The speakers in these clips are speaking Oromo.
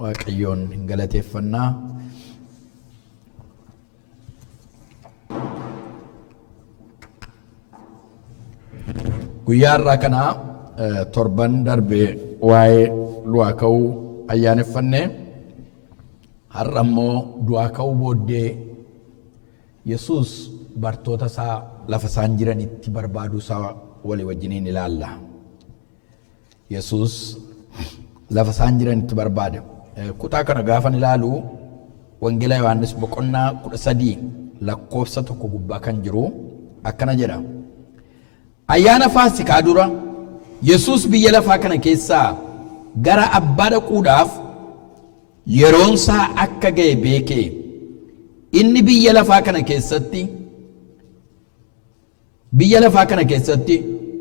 waaqayyoon galateeffannaa. Guyyaa irraa kana torban darbe waa'ee du'aa ka'uu ayyaaneffannee har'a immoo du'aa ka'uu booddee Yesuus bartoota isaa lafa isaan jiranitti barbaaduu isaa walii wajjiniin ilaalla. Yesuus lafa isaan jiranitti barbaade. Kutaa kana gaafan ilaalu Wangeela Yohaannis boqonnaa 13 lakkoofsa 1 gubbaa kan jiru akkana jedha. Ayyaana Faasikaa dura Yesuus biyya lafaa kana keessaa gara abbaa dhaquudhaaf yeroon isaa akka ga'e beekee inni biyya lafaa kana keessatti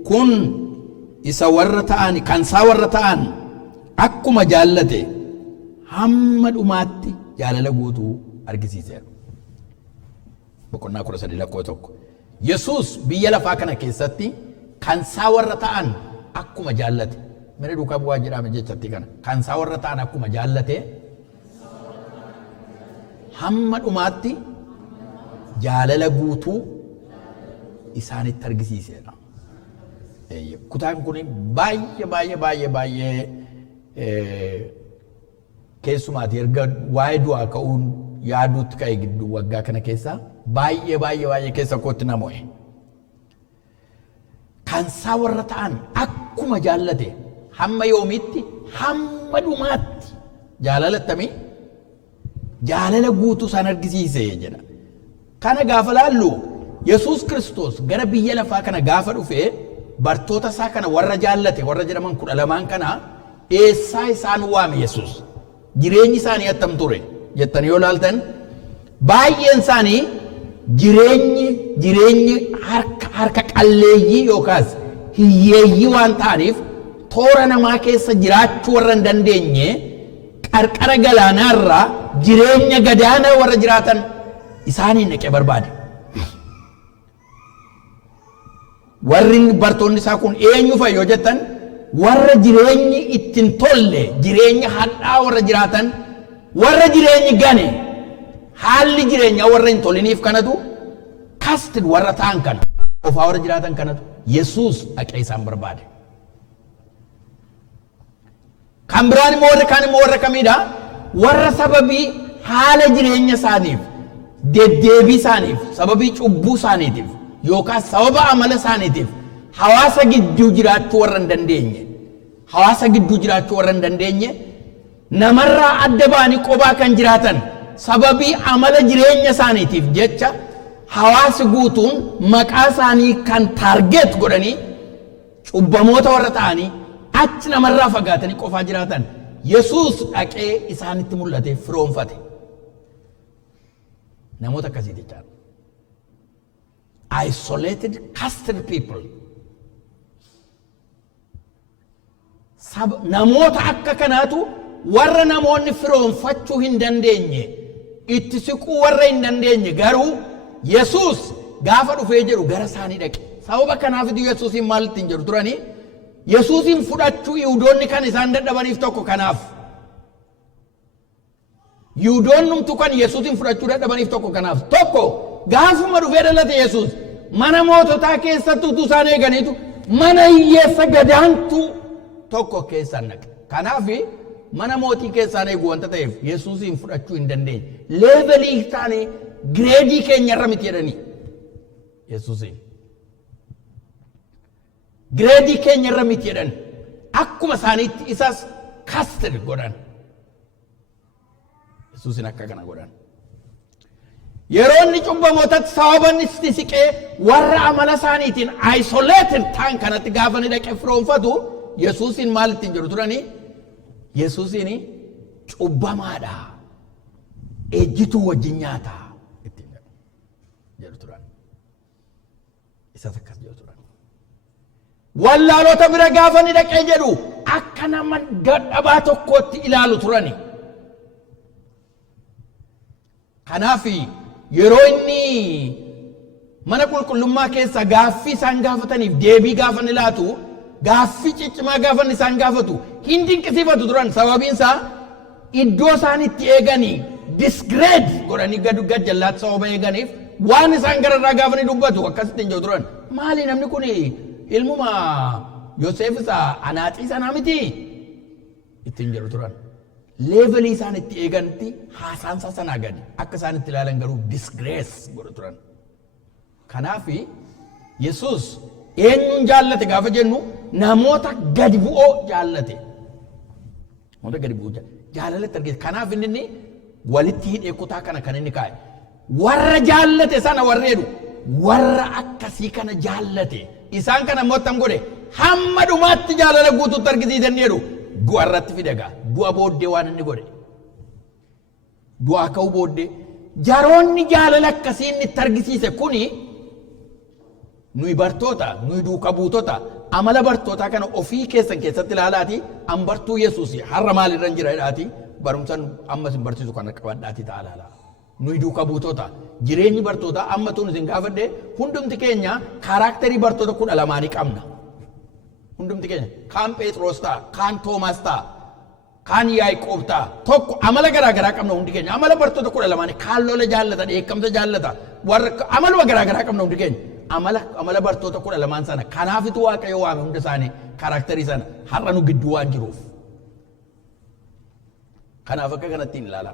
kun isa warra ta'an kan isaa warra ta'an akkuma jaallate hamma dhumaatti jaalala guutuu argisiiseera. Boqonnaa 13 lakkoofsa 1. Yesuus biyya lafaa kana keessatti kan isaa warra ta'an akkuma jaallate. Mere duukaa bu'aa jedhame jechatti kana. Kan isaa warra ta'an akkuma jaallate hamma dhumaatti jaalala guutuu isaanitti argisiiseera. Kutaan kun baay'ee keessumaati erga waa'ee du'aa ka'uun yaaduutti ka'e gidduu waggaa kana keessa baay'ee keessa kootti namo'e. Kan isaa warra ta'an akkuma jaallate hamma yoomiitti hamma dhumaatti jaalalattamii jaalala guutuu isaan argisiise jedha. Kana gaafa laallu Yesuus Kiristoos gara biyya lafaa kana gaafa dhufee bartoota isaa kana warra jaallate warra jedhaman 12 kana eessaa isaan waame Yesuus? Jireenyi isaanii attam ture jettanii yoo laaltan baay'een isaanii jireenyi harka qalleeyyii yookaas hiyyeeyyii waan ta'aniif toora namaa keessa jiraachuu warra hin dandeenye qarqara galaanaarraa jireenya gadaanaa warra jiraatan isaaniin dhaqee barbaade. Warri bartoonni isaa kun eenyu fa'i yoo jettan warra jireenyi ittiin tolle jireenya hadhaa warra jiraatan warra jireenyi gane haalli jireenyaa warra hin toliniif kanatu kastin warra ta'an kana ofaa warra jiraatan kanatu Yesuus dhaqee isaan barbaade. Kan biraan immoo warra kamiidha? Warra sababii haala jireenya isaaniif deddeebii isaaniif sababii cubbuu isaaniitiif yookaan sababa amala isaaniitiif hawaasa gidduu jiraachuu warra hin dandeenye namarraa adda ba'anii qobaa kan jiraatan sababii amala jireenya isaaniitiif jecha hawaasi guutuun maqaa isaanii kan taargeet godhanii cubbamoota warra ta'anii achi namarraa fagaatanii qofaa jiraatan Yesuus dhaqee isaanitti mul'ate firoomfate. Namoota akkasiiti jechaadha. Isolated, casted people. Namoota akka kanaatu warra namoonni firoomfachuu hin dandeenye itti siquu warra hin dandeenye garuu Yesuus gaafa dhufee jedhu gara isaanii dhaqe. Sababa kanaaf Yesuusin maalitti hin jedhu turanii Yesuusin fudhachuu Yihuudoonni kan isaan dadhabaniif tokko kanaaf. Yihuudoonnumtu kan Yesuusin fudhachuu dadhabaniif tokko kanaaf. Tokko gaafuma dhufee dhalate Yesuus mana moototaa keessatti utuu isaan eeganiitu mana hiyyeessa gadaantuu tokko keessaan dhaqe. Kanaaf mana mootii keessaan eegu wanta ta'eef Yesuusin fudhachuu hin dandeenye. Leevelii isaanii gireedii keenyarra miti jedhanii Yesuusin. Gireedii keenyarra miti jedhan akkuma isaaniitti isas kasted godhan. Yesuusin akka kana godhan. Yeroo inni cubbamootatti sababan itti siqee warra amala isaaniitiin isolated ta'an kanatti gaafa ni dhaqee firoomfatu Yesuusin maalitti hin jedhu turanii? Yesuusin cubbamaadha. Ejjituu wajjin nyaataa ittiin jedhu turan. Isas akkas jedhu turan. Wallaalota bira gaafa ni dhaqee jedhu akka nama dadhabaa tokkootti ilaalu turani. Kanaaf yeroo inni mana qulqullummaa keessa gaaffii isaan gaafataniif deebii gaafa ni laatu gaaffii ciccimaa gaafa isaan gaafatu hin dinqisiifatu turan. Sababiin isaa iddoo isaan itti eeganii disgrade godhanii gad jallaatti sababa eeganiif waan isaan gararraa gaafanii dubbatu akkasitti hin jiru turan. Maali namni kun ilmuma Yoosef isa anaaxii sanaa miti ittiin jiru turan. Leevelii isaan itti eeganitti haasaansa sanaa gadi akka isaan itti ilaalan garuu disgrace godhu turan. Kanaaf Yesuus eenyuun jaallate gaafa jennu namoota gadi bu'oo jaallate. Namoota gadi bu'oo jaalalatti argite. Kanaaf inni walitti hidhee kutaa kana kan inni kaa'e. Warra jaallate sana warreedu warra akkasii kana jaallate. Isaan kana immoo attam godhe hamma dhumaatti jaalala guutuutti argisiisan jedhu du'a irratti fidegaa. Du'a booddee waan inni godhe. Du'aa ka'uu booddee jaroonni jaalala akkasii inni itti argisiise kuni nuyi bartoota, nuyi duuka buutota, amala bartootaa kana ofii keessatti ilaalaati, an bartuu Yesuus har'a maalirra jira jedhaati, barumsan ammas hin barsiisu kana qabadhaati ta'a ilaala. Nuyi duuka buutota, jireenyi bartootaa amma tuun isin gaafadhe hundumti keenya kaaraakterii bartoota 12 qabna. Hundumti keenya kaan Phexros ta'a, kaan Toomaas ta'a, kaan Yaaqoob ta'a, tokko amala garaagaraa qabna hundi keenya. Amala bartoota 12 kaan lola jaallata, dheekkamsa jaallata, warra amaluma garaagaraa qabna hundi keenya. Amala bartoota 12 sana kanaafitu Waaqayyo waame hunda isaanii kaaraakterii sana har'a nu gidduu waan jiruuf. Kanaaf akka kanattiin ilaala.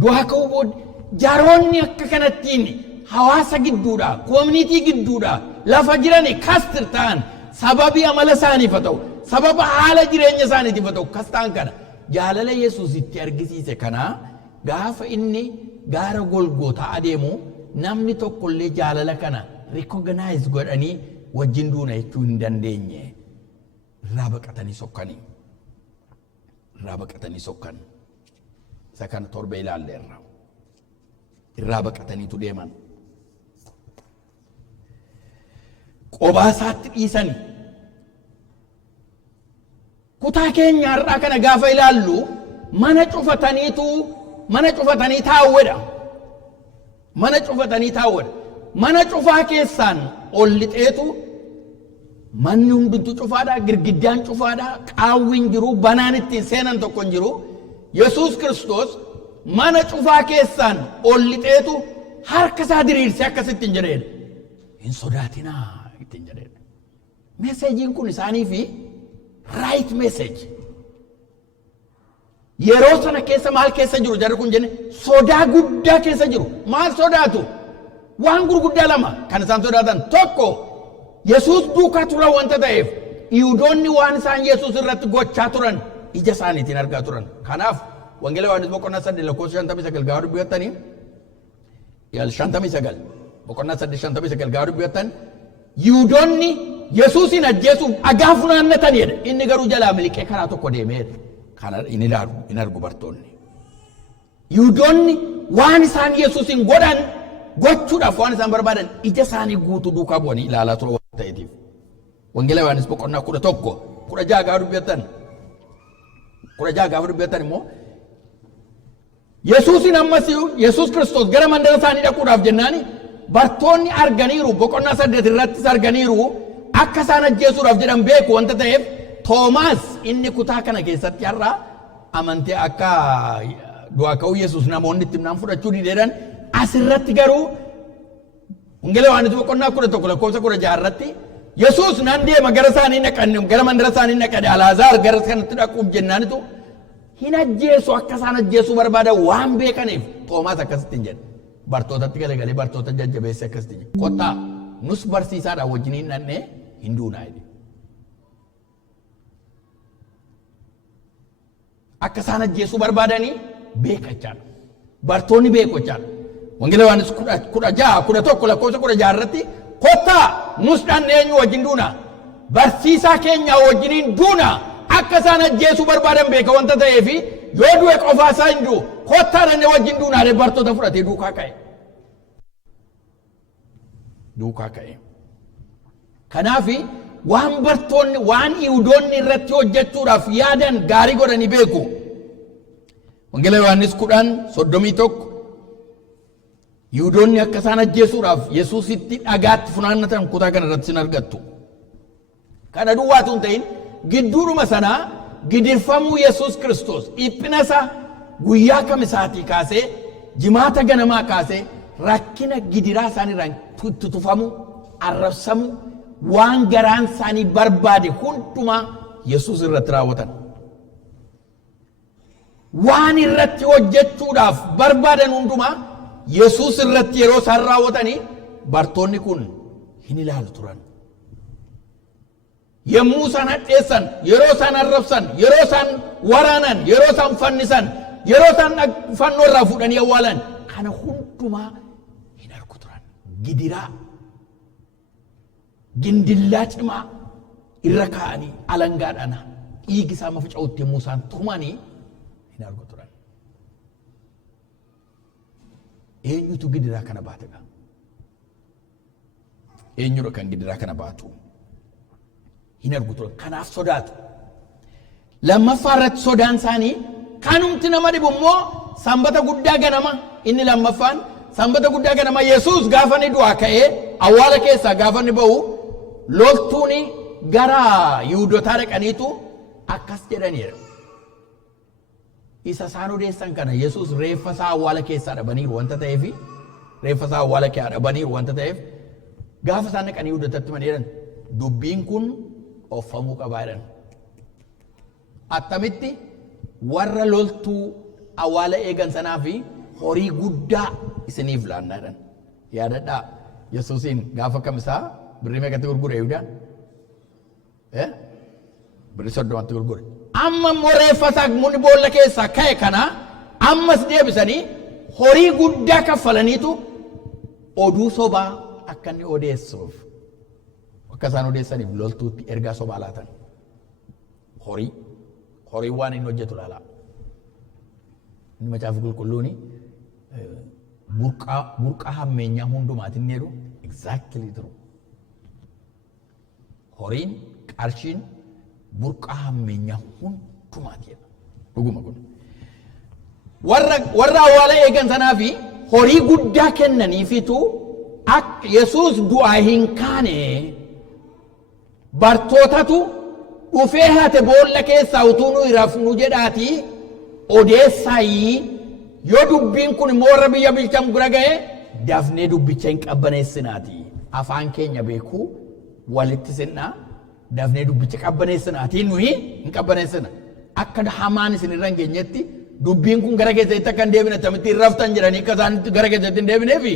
Du'aa ka'uu booddee jaroonni akka kanattiin hawaasa gidduudha, koomunitii gidduudha, lafa jirani kastir ta'an sababii amala isaaniif haa ta'u, sababa haala jireenya isaaniitiif haa ta'u kas ta'an kana jaalala Yesuus itti argisiise kana gaafa inni gaara Golgootaa adeemu namni tokkollee jaalala kana recognize godhanii wajjin duuna jechuu hin dandeenye. Irraa baqatanii sokkan. Isa kana torba ilaalleerra. Irraa baqataniitu deeman. Qobaa isaatti dhiisanii. Kutaa keenya har'aa kana gaafa ilaallu mana cufatanii taa'uudha. Mana cufaa keessaan ol lixeetu manni hundumtu cufaadha, girgiddaan cufaadha, qaawwiin jiru, banaan ittiin seenan tokko hin jiru. Yesuus Kiristoos mana cufaa keessaan ol lixeetu harka isaa diriirsee akkasitti hin jedheen. Hin sodaatinaa ittiin jedheen. Meeseejiin kun isaaniifi right message. Yeroo sana keessa maal keessa jiru jarri kun jenne sodaa guddaa keessa jiru. Maal sodaatu? Waan gurguddaa lama kan isaan sodaatan. Tokko Yesuus duukaa turan wanta ta'eef Yihuudoonni waan isaan Yesuus irratti gochaa turan ija isaaniitiin argaa turan. Kanaaf wangeela Yohaannis boqonnaa 8 lakkoofsa 59 gaafa dubbifattanii 59 boqonnaa 8 gaafa dubbifattan Yihuudoonni Yesuusin ajjeesuuf dhagaa funaannatan jedhe. Inni garuu jalaa miliqee karaa tokko deemee kana in argu bartoonni. Yihuudoonni waan isaan Yesuusin godhan gochuudhaaf waan isaan barbaadan ija isaanii guutuu duukaa bu'anii ilaalaa ture waan ta'eetiif. Wangeela Yohaannis boqonnaa 16 gaafa dubbifattan 16 gaafa dubbifattan immoo Yesuusin ammas Yesuus Kiristoos gara mandara isaanii dhaquudhaaf jennaani bartoonni arganiiru boqonnaa 8 irrattis arganiiru akka isaan ajjeesuudhaaf jedhan beeku wanta ta'eef Toomaas inni kutaa kana keessatti har'a amantee akka du'aa ka'uu Yesuus namoonni itti naan fudhachuu dideedan asirratti garuu wangeela Yohaannis boqonnaa 11 lakkoofsa 16 irratti Yesuus nan deema gara isaanii naqanne gara mandara isaanii naqade Alaazaar gara kanatti dhaquuf jennaanitu hin ajjeesu akka isaan ajjeesuu barbaada waan beekaniif Toomaas akkasitti hin jedhe. Bartootatti galagalee bartoota jajjabeesse akkasitti jedhe. Kottaa nus barsiisaadhaan wajjiniin dhannee hin duunaa jedhe. Akka isaan ajjeesuu barbaadanii beekachaadha. Bartoonni beekachaadha. Wangeela Yohaannis 11 lakkoofsa 16 irratti kottaa nus dhannee eenyu wajjin duunaa barsiisaa keenya wajjiniin duunaa akka isaan ajjeesuu barbaadan beeka wanta ta'eef yoo du'e qofaa isaa hin du'u kottaa dhannee wajjin duunaa bartoota fudhatee duukaa ka'e. Kanaaf waan bartoonni waan Yihuudoonni irratti hojjechuudhaaf yaadan gaarii godhanii beeku. Wangeela Yohaannis 10:31 Yihuudoonni akka isaan ajjeesuudhaaf Yesuusitti dhagaatti funaannatan kutaa kana irratti sin argattu. Kana duwwaatu hin ta'in gidduudhuma sanaa gidirfamuu Yesuus Kiristoos dhiphina isaa guyyaa kamisaatii kaasee jimaata ganamaa kaasee rakkina gidiraa isaaniirraan tutufamu arrabsamu waan garaan isaanii barbaade hundumaa Yesuus irratti raawwatan. Waan irratti hojjechuudhaaf barbaadan hundumaa Yesuus irratti yeroo isaan raawwatanii bartoonni kun hin ilaalu turan. Yommuu isaan hadheessan, yeroo isaan arrabsan, yeroo isaan waraanan, yeroo isaan fannisan, yeroo isaan fannoo irraa fuudhanii awwaalan kana hundumaa hin argu turan. Gidiraa, gindillaa cimaa irra kaa'anii alangaadhaan dhiigi isaa mafica'utti yommuu isaan tumanii hin argu turan. Eenyutu gidiraa kana baatedha? Eenyudha kan gidiraa kana baatu? Hin argu turan. Kanaaf sodaatu. Lammaffaa irratti sodaan isaanii kanumti nama dhibu immoo sanbata guddaa ganama. Inni lammaffaan sanbata guddaa ganama Yesuus gaafa inni du'aa ka'ee awwaala keessaa gaafa inni ba'u loltuuni gara Yihuudootaa dhaqaniitu akkas jedhaniidha. Isa isaan odeessan kana Yesuus reeffa isaa awwaala keessaa dhabaniiru wanta ta'eef reeffa isaa awwaala keessaa dhabaniiru wanta ta'eef gaafa isaan dhaqanii Yihuudootatti maneeran dubbiin kun oofamuu qabaa jedhan. Attamitti warra loltuu awwaala eegan sanaa fi horii guddaa isiniif laannaa jedhan. Yaadadhaa Yesuusiin gaafa kamisaa birrii meeqatti gurgure Yihuudaan? Birrii 30tti gurgure. Amma immoo reeffa isaa muni boolla keessaa ka'e kana ammas deebisanii horii guddaa kaffalaniitu oduu sobaa akka inni odeessuuf akka isaan odeessaniif loltuutti ergaa sobaa laatan. Horii waan inni hojjetu laalaa. Inni macaafa qulqulluuni burqaa hammeenyaa hundumaatiin jedhu exactly true. Horiin qarshiin burqaa hammeenyaa hundumaati jedha. Dhuguma kun. Warra awwaala eegan sanaa fi horii guddaa kennaniifitu akka Yesuus du'aa hin kaane bartootatu dhufee hate boolla keessaa utuu nu rafnu jedhaatii odeessaayii yoo dubbiin kun immoo warra biyya bulchan bira ga'e dafnee dubbicha hin qabbaneessinaati. Afaan keenya beekuu walitti sinnaa dafnee dubbicha qabbaneessinaatii nuyi hin qabbaneessina. Akka hamaan isin irra hin geenyetti dubbiin kun gara keessatti akka hin deebine tamitti hin raftan jedhanii akka isaan gara keessatti hin deebineefi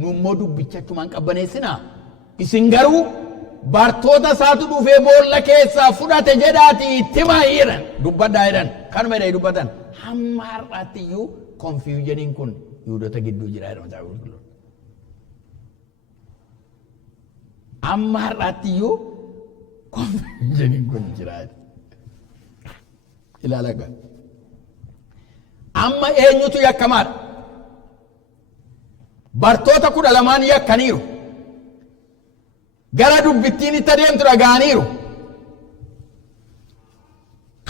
nu immoo dubbicha achumaan qabbaneessinaa. Isin garuu bartoota isaatu dhufee boolla keessaa fudhate jedhaatii itti maayiran dubbadhaa jedhan kanuma jedhanii dubbatan hamma har'aatti iyyuu konfiyuujiniin kun Yihuudoota gidduu jira jedhama macaafa qulqulluun. Amma har'aatti iyyuu konfiyuujiniin kun jira. Ilaala gaa. Amma eenyutu yakkamaadha? Bartoota 12 yakkaniiru. Gara dubbittiin itti adeemtu dhaga'aniiru.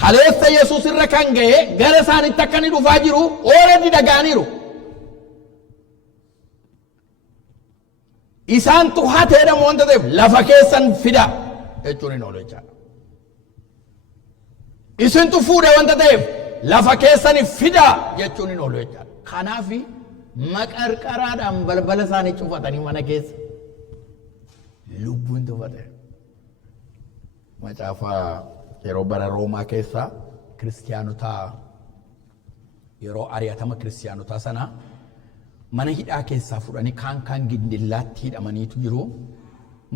Kaleessa Yesuus irra kan ga'e gara isaanitti akka inni dhufaa jiru ooredii dhaga'aniiru. Isaantu hateedhamu wanta ta'eef lafa keessan fida jechuun hin oolu jechaadha. Isintu fuudhe wanta ta'eef lafa keessan fida jechuun hin oolu jechaadha. Kanaaf maqarqaraadhaan balbala isaanii cufatanii mana keessa. Lubbuun tufate. Macaafa yeroo bara Roomaa keessa kiristiyaanotaa yeroo ari'atama kiristiyaanotaa sana mana hidhaa keessaa fudhanii kaan gindillaatti hidhamaniitu jiru.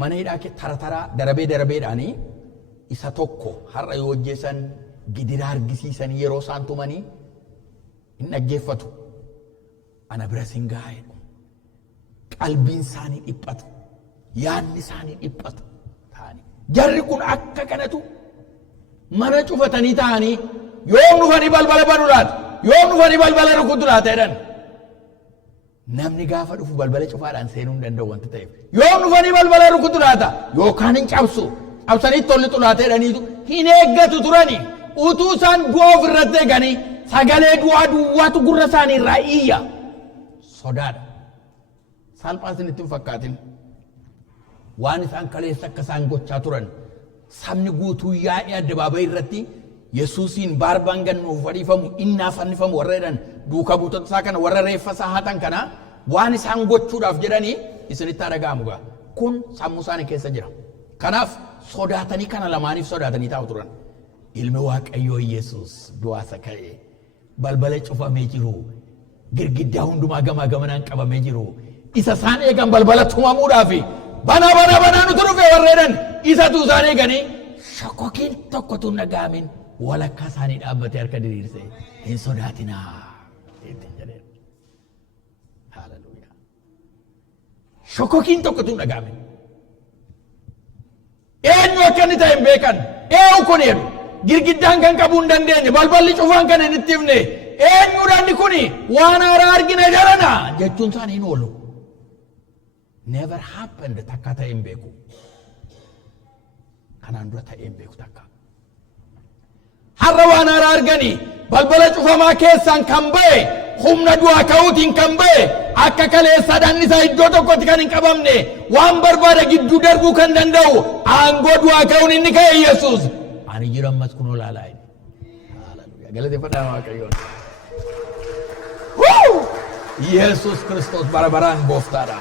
Mana hidhaa tara darabeedhaanii isa tokko har'a yoo hojjesan gidira argisiisanii yeroo isaan tumanii hin dhaggeeffatu. Ana bira sin gahaa jedhu. Qalbiin isaanii dhiphatu. Yaadni isaanii dhiphatu ta'anii. Jarri kun akka kanatu mana cufatanii ta'anii yoo dhufanii balbala banu laata yoo dhufanii balbala rukutu laata jedhan. Namni gaafa dhufu balbala cufaadhaan seenuu hin danda'u wanta ta'eef. Yoo dhufanii balbala rukutu laata yookaan hin cabsu cabsanii tolli xulaata jedhaniitu hin eeggatu turani. Utuu isaan du'a ofirratti eeganii sagalee du'aa duwwaatu gurra isaanii irraa iyya. Sodaadha. Salphaan isin itti hin fakkaatin. Waan isaan kaleessa akka isaan gochaa turan sabni guutuu yaa'ee addabaabayii irratti Yesuusiin baarbaan gannuuf fadhiifamu innaa fannifamu warra jedhan duuka buutota isaa kana warra reeffa isaa hatan kana waan isaan gochuudhaaf jedhanii isinitti dhaga'amu gaa kun sammuu isaanii keessa jira. Kanaaf sodaatanii kana lamaaniif sodaatanii taa'u turan. Ilmi Waaqayyoo Yesuus du'aa ka'ee balbala cufamee jiru girgiddaa hundumaa gamaa gamanaan qabamee jiru isa isaan eegan balbala tumamuudhaaf banaa nuti dhufe warra jedhan isatu isaan eeganii shokkokiin tokkotu dhaga'amin walakkaa isaanii dhaabbatee harka diriirsee hin sodaatinaa ittiin jedheen. Haaleluyyaa. Shokkokiin tokkotu dhaga'amin. Eenyu akka inni ta'e hin beekan. Eenyu kun jedhu girgiddaan kan qabuu hin dandeenye balballi cufaan kan hin itti himne eenyuudhaan kuni waan haaraa argina jarana jechuun isaanii hin oolu. Never happened takka ta'e hin beeku. Kanaan dura ta'e hin beeku takka. Har'a waan haaraa arganii balbala cufamaa keessaan kan ba'e humna du'aa ka'uutiin kan ba'e akka kaleessaadhaan isaa iddoo tokkotti kan hin qabamne waan barbaade gidduu darbuu kan danda'u aangoo du'aa ka'uun inni ka'e Yesuus. Ani jira ammas kunoo laalaa inni. Haaleluyyaa. Galateeffadhaa Waaqayyoon. Yesuus Kiristoos bara baraan gooftaadha.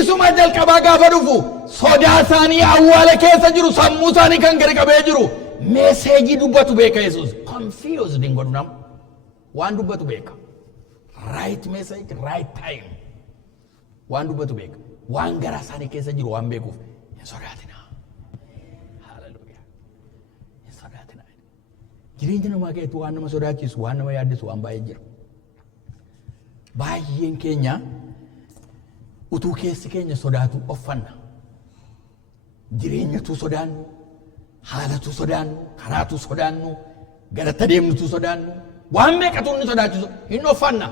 Isuma jalqabaa gaafa dhufu sodaa isaanii awwaala keessa jiru sammuu isaanii kan gadi qabee jiru meeseejii dubbatu beeka Yesuus. Confused hin godhu nama. Waan dubbatu beeka. Right message, right time. Waan dubbatu beeka. Waan garaa isaanii keessa jiru waan beekuuf hin sodaatinaa. Haaleluyyaa. Hin sodaatinaa. Jireenya namaa keessatti waan nama sodaachisu, waan nama yaaddisu waan baay'ee jira. Baay'een keenya utuu keessi keenya sodaatu offanna. Jireenyatu sodaannu, haalatu sodaannu, karaatu sodaannu, garatta deemnutu sodaannu. Waan meeqatu inni sodaachisu hin offanna.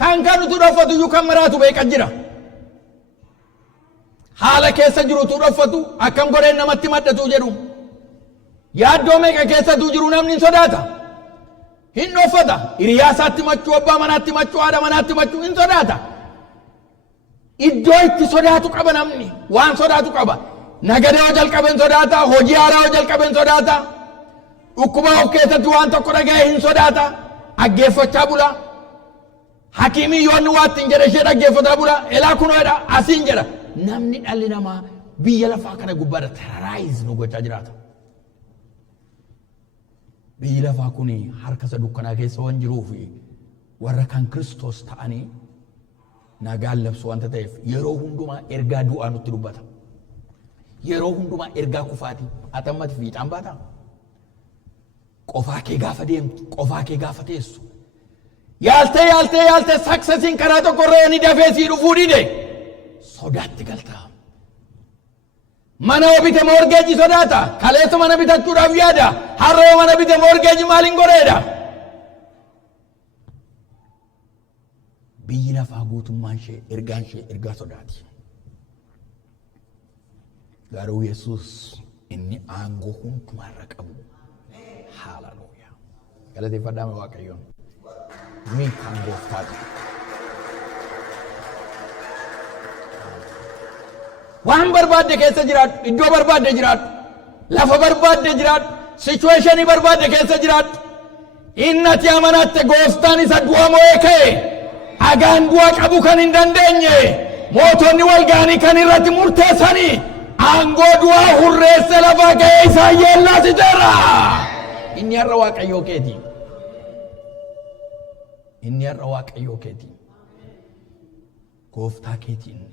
Kan nuti dhoffatu iyyuu kan maraatu beeka jira. Haala keessa jirutu dhoffatu akkam godheen namatti maddatu jedhu. Yaaddoo meeqa keessatu jiru namni hin sodaata. Hin dhoffata. Hiriyaasaatti machuu, abbaa manaatti machuu, haadha manaatti machuu hin sodaata. Iddoo itti sodaatu qaba namni. Waan sodaatu qaba. Nagadee yoo jalqabe hin sodaata. Hojii haaraa yoo jalqabe hin sodaata. Dhukkuba of keessatti waan tokko dhaga'e hin sodaata. Dhaggeeffachaa bula. Hakiimii yoo inni waatti hin jedhe ishee dhaggeeffataa bula. Elaa kunoodha asiin jedha. Namni dhalli namaa biyya lafaa kana gubbaadha terrorize nu gochaa jiraata. Biyyi lafaa kuni harka isa dukkanaa keessa waan jiruufi warra kan Kiristoos ta'anii nagaan labsu wanta ta'eef yeroo hundumaa ergaa du'aa nutti dubbata. Yeroo hundumaa ergaa kufaatii atammati fiixaan baata. Qofaa kee gaafa deemtu, qofaa kee gaafa teessu. Yaaltee saksasiin karaa tokko irra ni dafee sii dhufuu dide. Sodaatti galta. Mana obite morgeeji sodaata. Kaleessa mana bitachuudhaaf yaada. Har'a mana bite morgeeji maaliin godheedha? Biyyi lafaa guutummaan ishee ergaa sodaati. Garuu Yesuus inni aangoo hundumaarra qabu. Haaleluyyaa. Galateeffadhaa Waaqayyoon. Nuyi kan gooftaati. Waan barbaadde keessa jiraadhu, iddoo barbaadde jiraadhu, lafa barbaadde jiraadhu, situationii barbaadde keessa jiraadhu. Inni ati amanatte gooftaan isa du'a mo'ee ka'e. Agaan du'a qabu kan hin dandeenye. Mootonni wal ga'anii kan irratti murteessanii. Aangoo du'aa hurreesse lafaa ka'ee isaan yeellaasiteera. Inni har'a Waaqayyoo keeti. Inni har'a Waaqayyoo keeti. Gooftaa keetiin.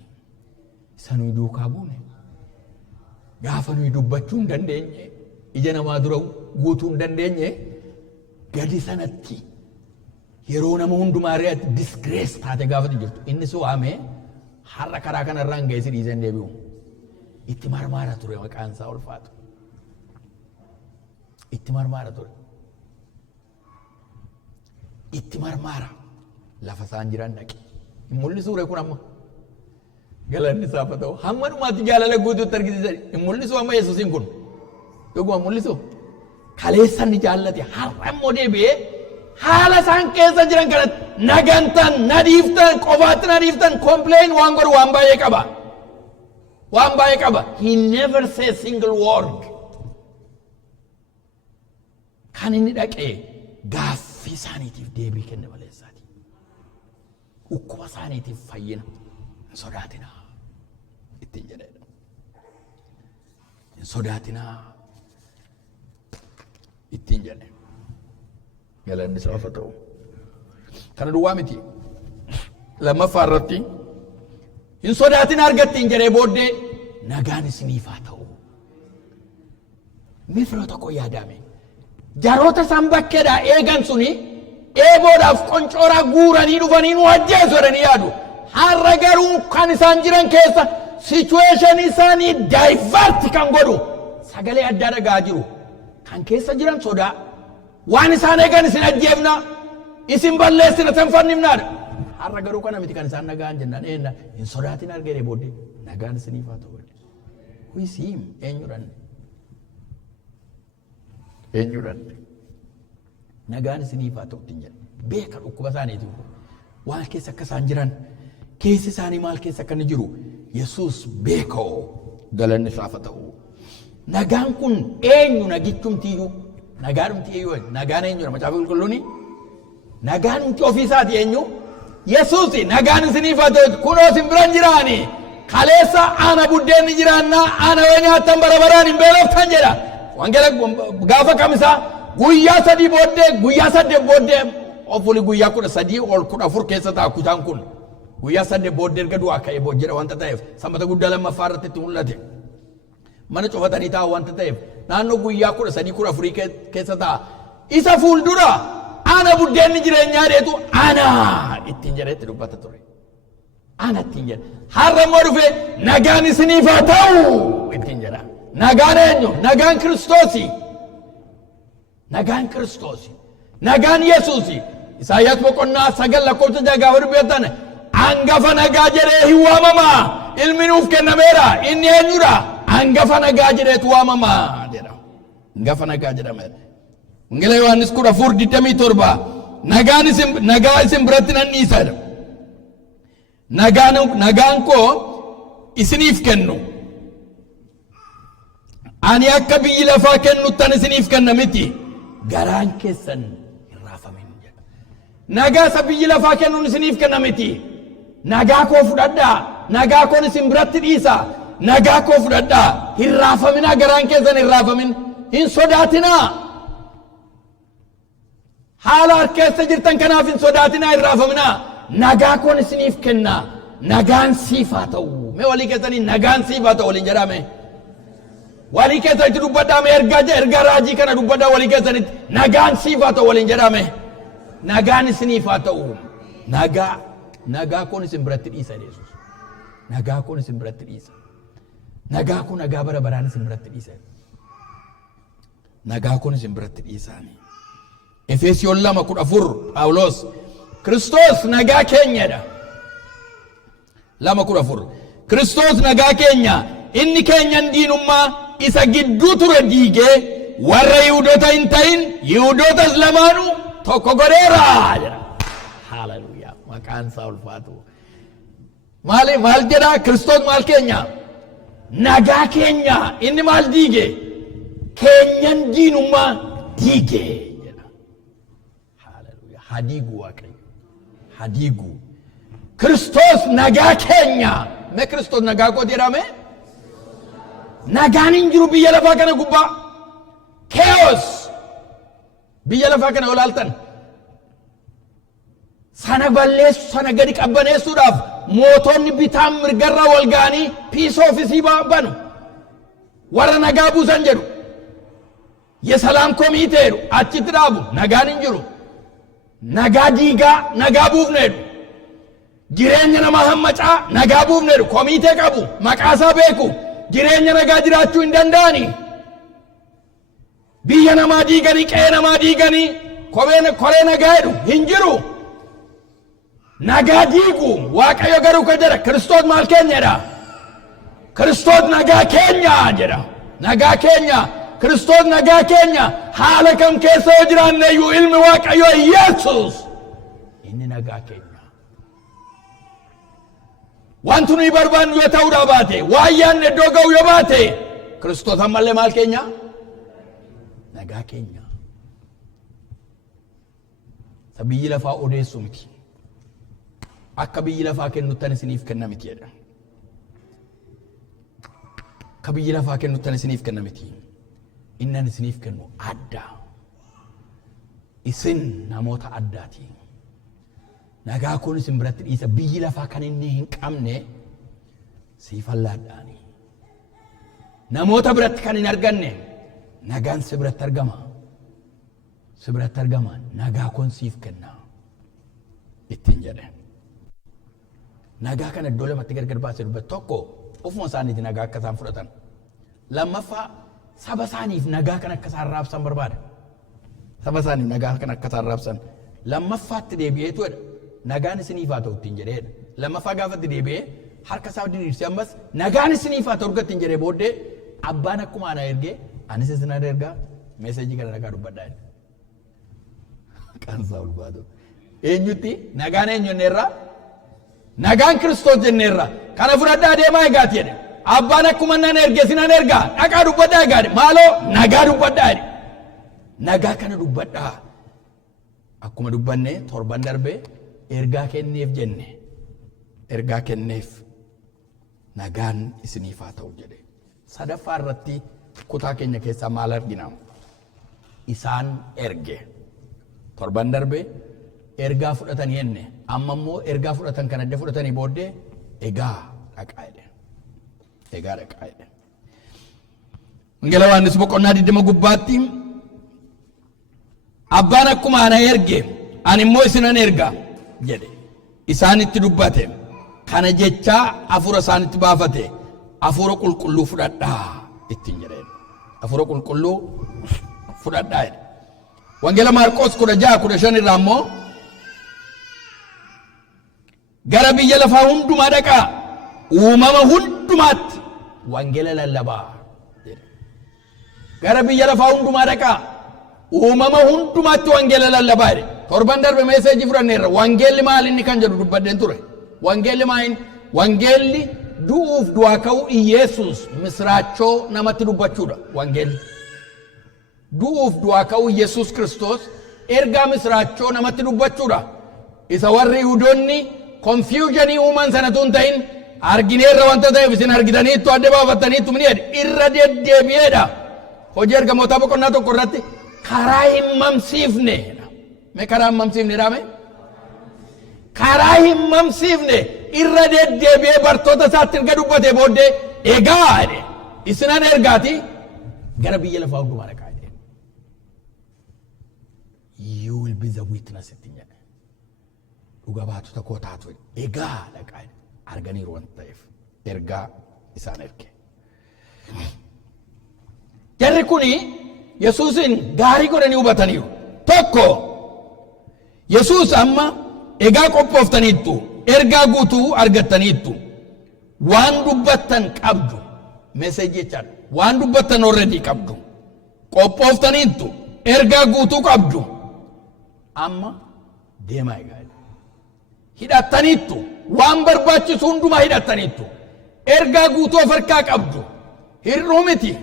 Isa nuyi duukaa buune. Gaafa nuyi dubbachuu hin dandeenye. Ija namaa dura guutuu hin dandeenye. Gadi sanatti yeroo nama hundumaa irratti disgrace taate gaafatu jirtu. Inni si waamee har'a karaa kanarraa hin geessi dhiisee hin deebi'u. Itti marmaara ture maqaan isaa ulfaatu. Itti marmaara ture. Itti marmaara lafa isaan jiran dhaqe. Hin mul'isuu kun amma. Galanni isaaf haa ta'u. Hamma dhumaatti jaalala guutuutti argisiisan. Hin mul'isuu amma Yesuusiin kun. Dhuguma mul'isu. Kaleessan ni jaallate har'a immoo deebi'ee haala isaan keessa jiran kanatti nagantan, nadiiftan, qofaatti nadiiftan, complain waan godhu waan baay'ee qaba. Waan baay'ee qaba. He never says single word. kan inni dhaqee gaaffii isaaniitiif deebii kenne maleessaati. Dhukkuba isaaniitiif fayyina hin sodaatinaa ittiin jedhedha. Hin sodaatinaa ittiin jedhe. Galanni isaaf haa ta'u. Kana duwwaa miti. Lammaffaa irratti hin sodaatinaa argattiin jedhee booddee nagaan isiniif haa ta'u. Mifiroo tokko yaadame. Jaroota isaan bakkeedhaa eegan suni eeboodhaaf qoncooraa guuranii dhufanii nu ajjeesu jedhanii yaadu. Har'a garuu kan isaan jiran keessa situation isaanii daayivarti kan godhu sagalee addaa dhagaa jiru. Kan keessa jiran sodaa. Waan isaan eegan isin ajjeefna, isin balleessina tanfannifnaadha. Har'a garuu kana miti kan isaan nagaan jennaan eenna hin sodaatin argee booddee nagaan isiniif haa ta'u. Wisiim eenyudhan? Eenyudhan? Nagaan isiniif haa ta'u ittiin jedhe. Beeka dhukkuba isaaniitiif. Waan keessa akka isaan jiran, keessi isaanii maal keessa akka inni jiru Yesuus beekoo galanni isaaf haa ta'u. Nagaan kun eenyu nagichumtiyyuu? Nagaadhumtiyyuu nagaan eenyudha? Macaafa qulqulluuni? Nagaan humti ofiisaati eenyu? Yesuusi nagaan isiniif haa ta'u kunoo isin biran jiraani. Kaleessa ana buddeenni jiraannaa ana yoo nyaattan barabaraan hin beeloftan jedha. Wangeela gaafa kamisaa guyyaa sadii booddee guyyaa saddeet booddee ofuli guyyaa 13 ol 14 keessa ta'a kutaan kun. Guyyaa saddeet booddee erga du'aa ka'ee jedha wanta ta'eef sanbata guddaa lammaffaa irratti itti mul'ate. Mana cufatanii taa'u wanta ta'eef naannoo guyyaa 13 14 keessa ta'a. Isa fuuldura ana buddeenni jireenyaa deetu ana ittiin jedhetti dubbata ture. Ana ittiin jedha. Har'a immoo dhufee nagaan isiniif haa ta'u ittiin jedha. Nagaan eenyu? Nagaan Kiristoosi. Nagaan Kiristoosi. Nagaan Yesuusi. Isaayyaas boqonnaa 9 lakkoofsa 6 gaafa dubbatan hangafa nagaa jedhee hin waamamaa. Ilmi nuuf kennameera. Inni eenyudha? Hangafa nagaa jedheetu waamamaa jedha. Hangafa nagaa jedhameera. Wangeela Yohaannis 14:27 nagaa isin biratti nan dhiisa. Nagaan koo isiniif kennu. Ani akka biyyi lafaa kennuttan isiniif kenna miti. Garaan keessan hin raafamin jedha. Nagaa isa biyyi lafaa kennuun isiniif kenna miti. Nagaa koo fudhadhaa. Nagaa koon isin biratti dhiisa. Nagaa koo fudhadhaa. Hin raafaminaa garaan keessan hin raafamin. Hin sodaatinaa. Haala keessa jirtan kanaaf hin sodaatinaa hin raafaminaa. Nagaa koon isiniif kenna. Nagaan siif haa ta'u. Mee walii keessanii nagaan siif haa ta'u waliin jedhame. Walii keessanitti dubbadhaame erga raajii kana dubbadhaa walii keessanitti nagaan siif haa ta'u waliin jedhame. Nagaan isiniif haa ta'u. Nagaa koon isin biratti dhiisa Yesuus. Nagaa koon isin biratti dhiisa. Nagaa kun nagaa bara baraan isin biratti dhiisa. Nagaa koon isin biratti dhiisaani. Efesiyoon 2:14 Phaawulos Kiristoos nagaa keenyadha. 2:14 Kiristoos nagaa keenya inni keenyan diinummaa isa gidduu ture diigee warra Yihuudoota hin ta'in Yihuudootas lamaanuu tokko godheera jedha. Haleluuyaa. Maqaan isaa ulfaatu. Maal jedha Kiristoos maal keenya? Nagaa keenya inni maal diige? Keenyan diinummaa diige jedha. Haleluuyaa. Hadiigu Waaqayyo. Hadiigu. Kiristoos nagaa keenya. Mee Kiristoos nagaa kooti jedhame? Nagaan hin jiru biyya lafaa kana gubbaa. Chaos. Biyya lafaa kana olaaltan. Sana balleessu sana gadi qabbaneessuudhaaf mootonni bitaan mirgarraa wal ga'anii piis oofisii banu. Warra nagaa buusan jedhu. Yesalaam komiitee jedhu achitti dhaabu nagaan hin jiru. Nagaa diigaa nagaa buufne jedhu. Jireenya namaa hammacaa nagaa buufne jedhu komiitee qabu maqaasaa beeku. Jireenya nagaa jiraachuu hin danda'ani. Biyya namaa diiganii qe'ee namaa diiganii koree nagaa jedhu hin jiru. Nagaa diigu Waaqayyo garuu kan jedha Kiristoos maal keenyadha? Kiristoos nagaa keenya jedha. Nagaa keenya. Kiristoos nagaa keenya haala kam keessa yoo jiraanne iyyuu ilmi Waaqayyo Yesuus inni nagaa keenya. Wanti nuyi barbaannu yoo ta'uudhaa baate waayyaan iddoo ga'u yoo baate Kiristoos ammallee maal keenya? Nagaa keenya. Sabiyyi lafaa odeessu miti. Akka biyyi lafaa kennuttan isiniif kenna miti jedha. Akka biyyi lafaa kennuttan isiniif kenna miti. Innan isiniif kennu adda. Isin namoota addaati. Nagaa kun isin biratti dhiisa biyyi lafaa kan inni hin qabne siifallaadhaani. Namoota biratti kan hin arganne nagaan si biratti argama. Si biratti argama. Nagaa kun siif kenna. Ittiin jedhe. Nagaa kana iddoo lamatti gargar baasee dubbatu tokko ofuma isaaniiti nagaa akka isaan fudhatan. Lammaffaa saba isaaniif nagaa kan akka isaan raabsan barbaada. Saba isaaniif nagaa kan akka isaan raabsan. Lammaffaatti deebi'eetu jedha. Nagaan isiniif haa ta'u ittiin jedheedha. Lammaffaa gaafatti deebi'ee harka isaa diriirsee ammas nagaan isiniif haa ta'u ittiin jedhee booddee abbaan akkuma ana ergee anis isin ergaa meeseejii kana nagaa dubbadhaa. Qaansaa ulfaatu. Eenyutti nagaan eenyu jenneerraa? Nagaan Kiristoos jenneerraa. Kana fudhadhaa deemaa egaati jedhe. Abbaan akkuma nan ergee sinan ergaa dhaqaa dubbadhaa egaadhe. Maaloo nagaa dubbadhaa jedhe. Nagaa kana dubbadhaa. Akkuma dubbanne torban darbee ergaa kenneef jenne. Ergaa kenneef nagaan isiniif haa ta'u jedhe. Sadaffaa irratti kutaa keenya keessaa maal argina? Isaan erge. Torban darbee ergaa fudhatanii jenne. Amma immoo ergaa fudhatan kan adda fudhatanii booddee egaa dhaqaa jedhe. Egaa dhaqaa jedhe. Wangeela Yohaannis boqonnaa 20 gubbaatti abbaan akkuma ana erge ani immoo isinan ergaa jedhe. Isaanitti dubbate. Kana jechaa hafuura isaanitti baafate. Hafuura qulqulluu fudhadhaa ittiin jedhe. Hafuura qulqulluu fudhadhaa jedhe. Wangeela Maarqos 16:15 irraa immoo gara biyya lafaa hundumaa dhaqaa uumama hundumaatti wangeela lallabaa jedhe. Gara biyya lafaa hundumaa dhaqaa uumama hundumaatti wangeela lallabaa jedhe. Torban darbe meeseejii fudhanneerra. Wangeelli maal inni kan jedhu dubbadheen ture. Wangeelli maal? Wangeelli du'uuf du'aa ka'uu Iyeesuus misraachoo namatti dubbachuudha. Wangeelli du'uuf du'aa ka'uu Iyeesuus Kiristoos ergaa misraachoo namatti dubbachuudha. Isa warri Yihuudoonni confusionii uuman sanatu hin ta'in argineerra wanta ta'eef isin argitaniittu adda baafattaniittu ni jedhe. Irra deddeebi'eedha. Hojii ergamootaa boqonnaa tokko irratti karaa hin mamsiifne. Mee karaa hin mamsiifne dhaame? Karaa hin mamsiifne irra deddeebi'ee bartoota isaatti erga dubbatee booddee egaa jedhe. Isinan ergaati gara biyya lafaa hundumaa dhaqaa jedhe. You will be the witness ittiin jedhe. Dhuga baatota koo taatu egaa dhaqaa jedhe. Arganiiru waan ta'eef ergaa isaan erge. Jarri kuni Yesuusin gaarii godhanii hubataniiru. Tokko Yesuus amma egaa qophooftaniittu ergaa guutuu argattaniittu waan dubbattan qabdu meeseejii jechaadha. Waan dubbattan already qabdu qophooftaniittu ergaa guutuu qabdu amma deemaa egaa hidhattaniittu waan barbaachisu hundumaa hidhattaniittu ergaa guutuu of harkaa qabdu hir'uu miti.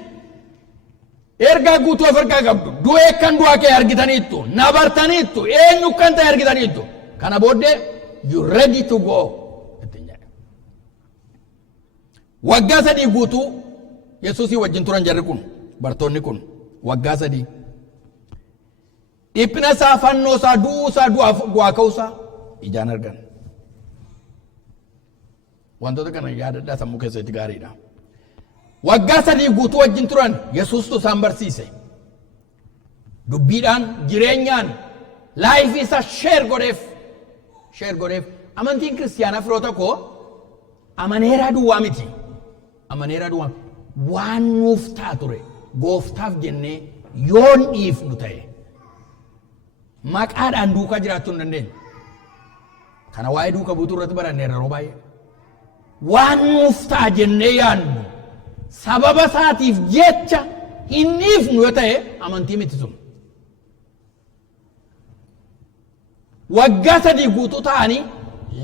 Ergaa guutuu of harkaa qabdu du'ee kan du'aa kee argitaniittu nabartaniittu eenyu kan ta'e argitaniittu kana booddee you ready to go. Waggaa 3 guutuu Yesuusii wajjin turan jarri kun bartoonni kun waggaa 3 dhiphina isaa fannoo isaa du'uu isaa du'aa ka'uu isaa ijaan argan. Wantoota kana yaadadhaa sammuu keessatti gaariidha. Waggaa 3 guutuu wajjin turan Yesuustu isaan barsiise. Dubbiidhaan jireenyaan laayifii isaa sheer godheef. Amantiin kiristiyaanaa firoota koo amaneeraa duwwaa miti. Amaneeraa duwwaa waan nuuf ta'a ture gooftaaf jennee yoon dhiifnu ta'e maqaadhaan duukaa jiraachuu hin dandeenyu. Kana waa'ee duuka buutuu irratti baranneerra yeroo baay'ee. Waan nuuf ta'a jennee yaannu sababa isaatiif jecha hin dhiifnu yoo ta'e amantii miti sun. Waggaa 3 guutuu ta'anii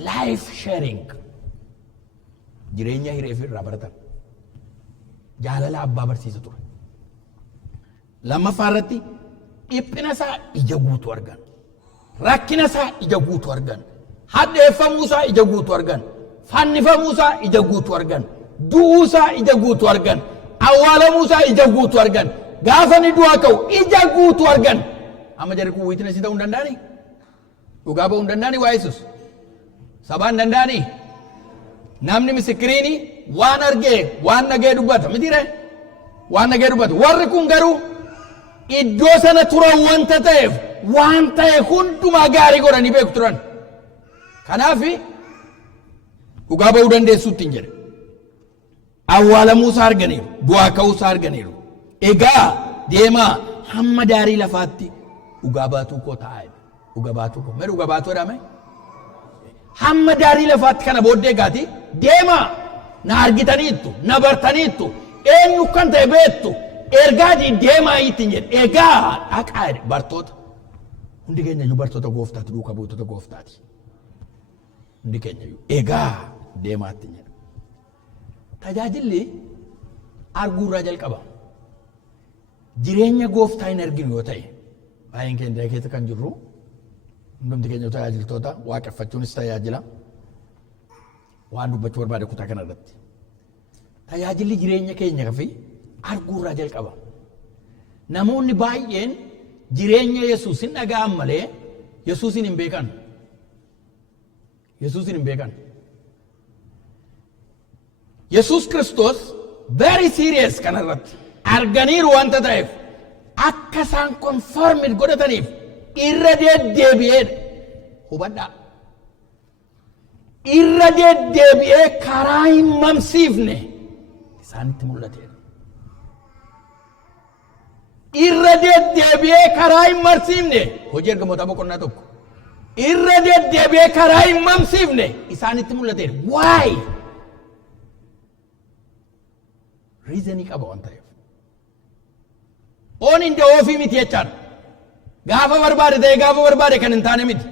life sharing jireenya hireef irraa baratan. Jaalala abbaa barsiisa ture. Lammaffaa irratti dhiphina isaa ija guutuu argan. rakkina isaa ija guutuu argan, hadheeffamuu isaa ija guutuu argan, fannifamuu isaa ija guutuu argan, du'uu isaa ija guutuu argan, awwaalamuu isaa ija guutuu argan, gaafa ni du'aa ka'u ija guutuu argan. Amma jarri kun witnessii ta'uu hin danda'anii? Dhugaa ba'uu hin danda'anii waa Yesuus? Sabaa hin danda'anii? Namni misikiriini waan argee waan dhagee dubbata mitiire? Waan dhagee dubbata. Warri kun garuu iddoo sana turan wanta ta'eef waan ta'e hundumaa gaarii godhanii beeku turan. Kanaaf dhugaa ba'uu dandeessuutti hin jedhe. Awwaalamuu isaa arganiiru, du'aa ka'uu isaa arganiiru. Egaa deemaa hamma daarii lafaatti dhugaa baatuu koo taa'e. Dhugaa baatuu koo. Mee dhugaa baatuu jedhame? Hamma daarii lafaatti kana booddee gaati deemaa na argitaniittu, na bartaniittu, eenyu kan ta'e beektu, ergaatii deemaa ittiin jedhe. Egaa dhaqaa jedhe bartoota. Hundi keenya iyyuu bartoota gooftaati, duukaa buutota gooftaati. Hundi keenya iyyuu egaa deemaa ittiin jedhe. Tajaajilli arguurraa jalqaba. Jireenya gooftaa hin arginu yoo ta'e, baay'een keenya keessa kan jirru, hundumti keenya tajaajiltoota waaqeffachuunis tajaajila. Waan dubbachuu barbaade kutaa kana irratti. Tajaajilli jireenya keenya fi arguurraa jalqaba. Namoonni baay'een jireenya Yesuus hin dhaga'an malee Yesuusin hin beekan. Yesuusin hin beekan. Yesuus Kiristoos very serious kana irratti arganiiru wanta ta'eef akka isaan conformid godhataniif irra deddeebi'ee hubadhaa. Irra deddeebi'ee karaa hin mamsiifne isaanitti mul'ateera. Irra deddeebi'ee karaa hin mamsiifne hojii ergamootaa boqonnaa tokko. Irra deddeebi'ee karaa hin mamsiifne isaanitti mul'ateera. Why? Reasonii qaba waan ta'eef. On hin ofii miti jechaadha. Gaafa barbaade ta'e gaafa barbaade kan hin taane miti.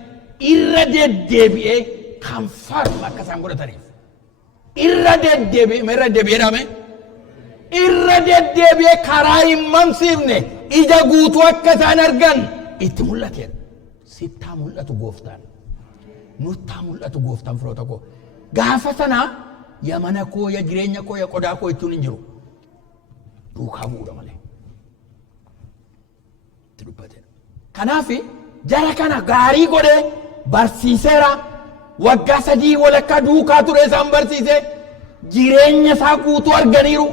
Irra deddeebi'ee kan farma akka isaan godhataniif. Irra deddeebi'ee irra deddeebi'eedhaame. Irra deddeebi'ee karaa hin mamsiifne ija guutuu akka isaan argan itti mul'ateera. Sittaa mul'atu gooftaan. Nuttaa mul'atu gooftaan firoota koo. Gaafa sana yaa mana koo yaa jireenya koo yaa qodaa koo jechuun hin jiru. Duukaa bu'uudha malee. Itti dubbateera. Kanaaf jara kana gaarii godhee barsiiseera. Waggaa 3 walakkaa duukaa ture isaan barsiise. Jireenya isaa guutuu arganiiru.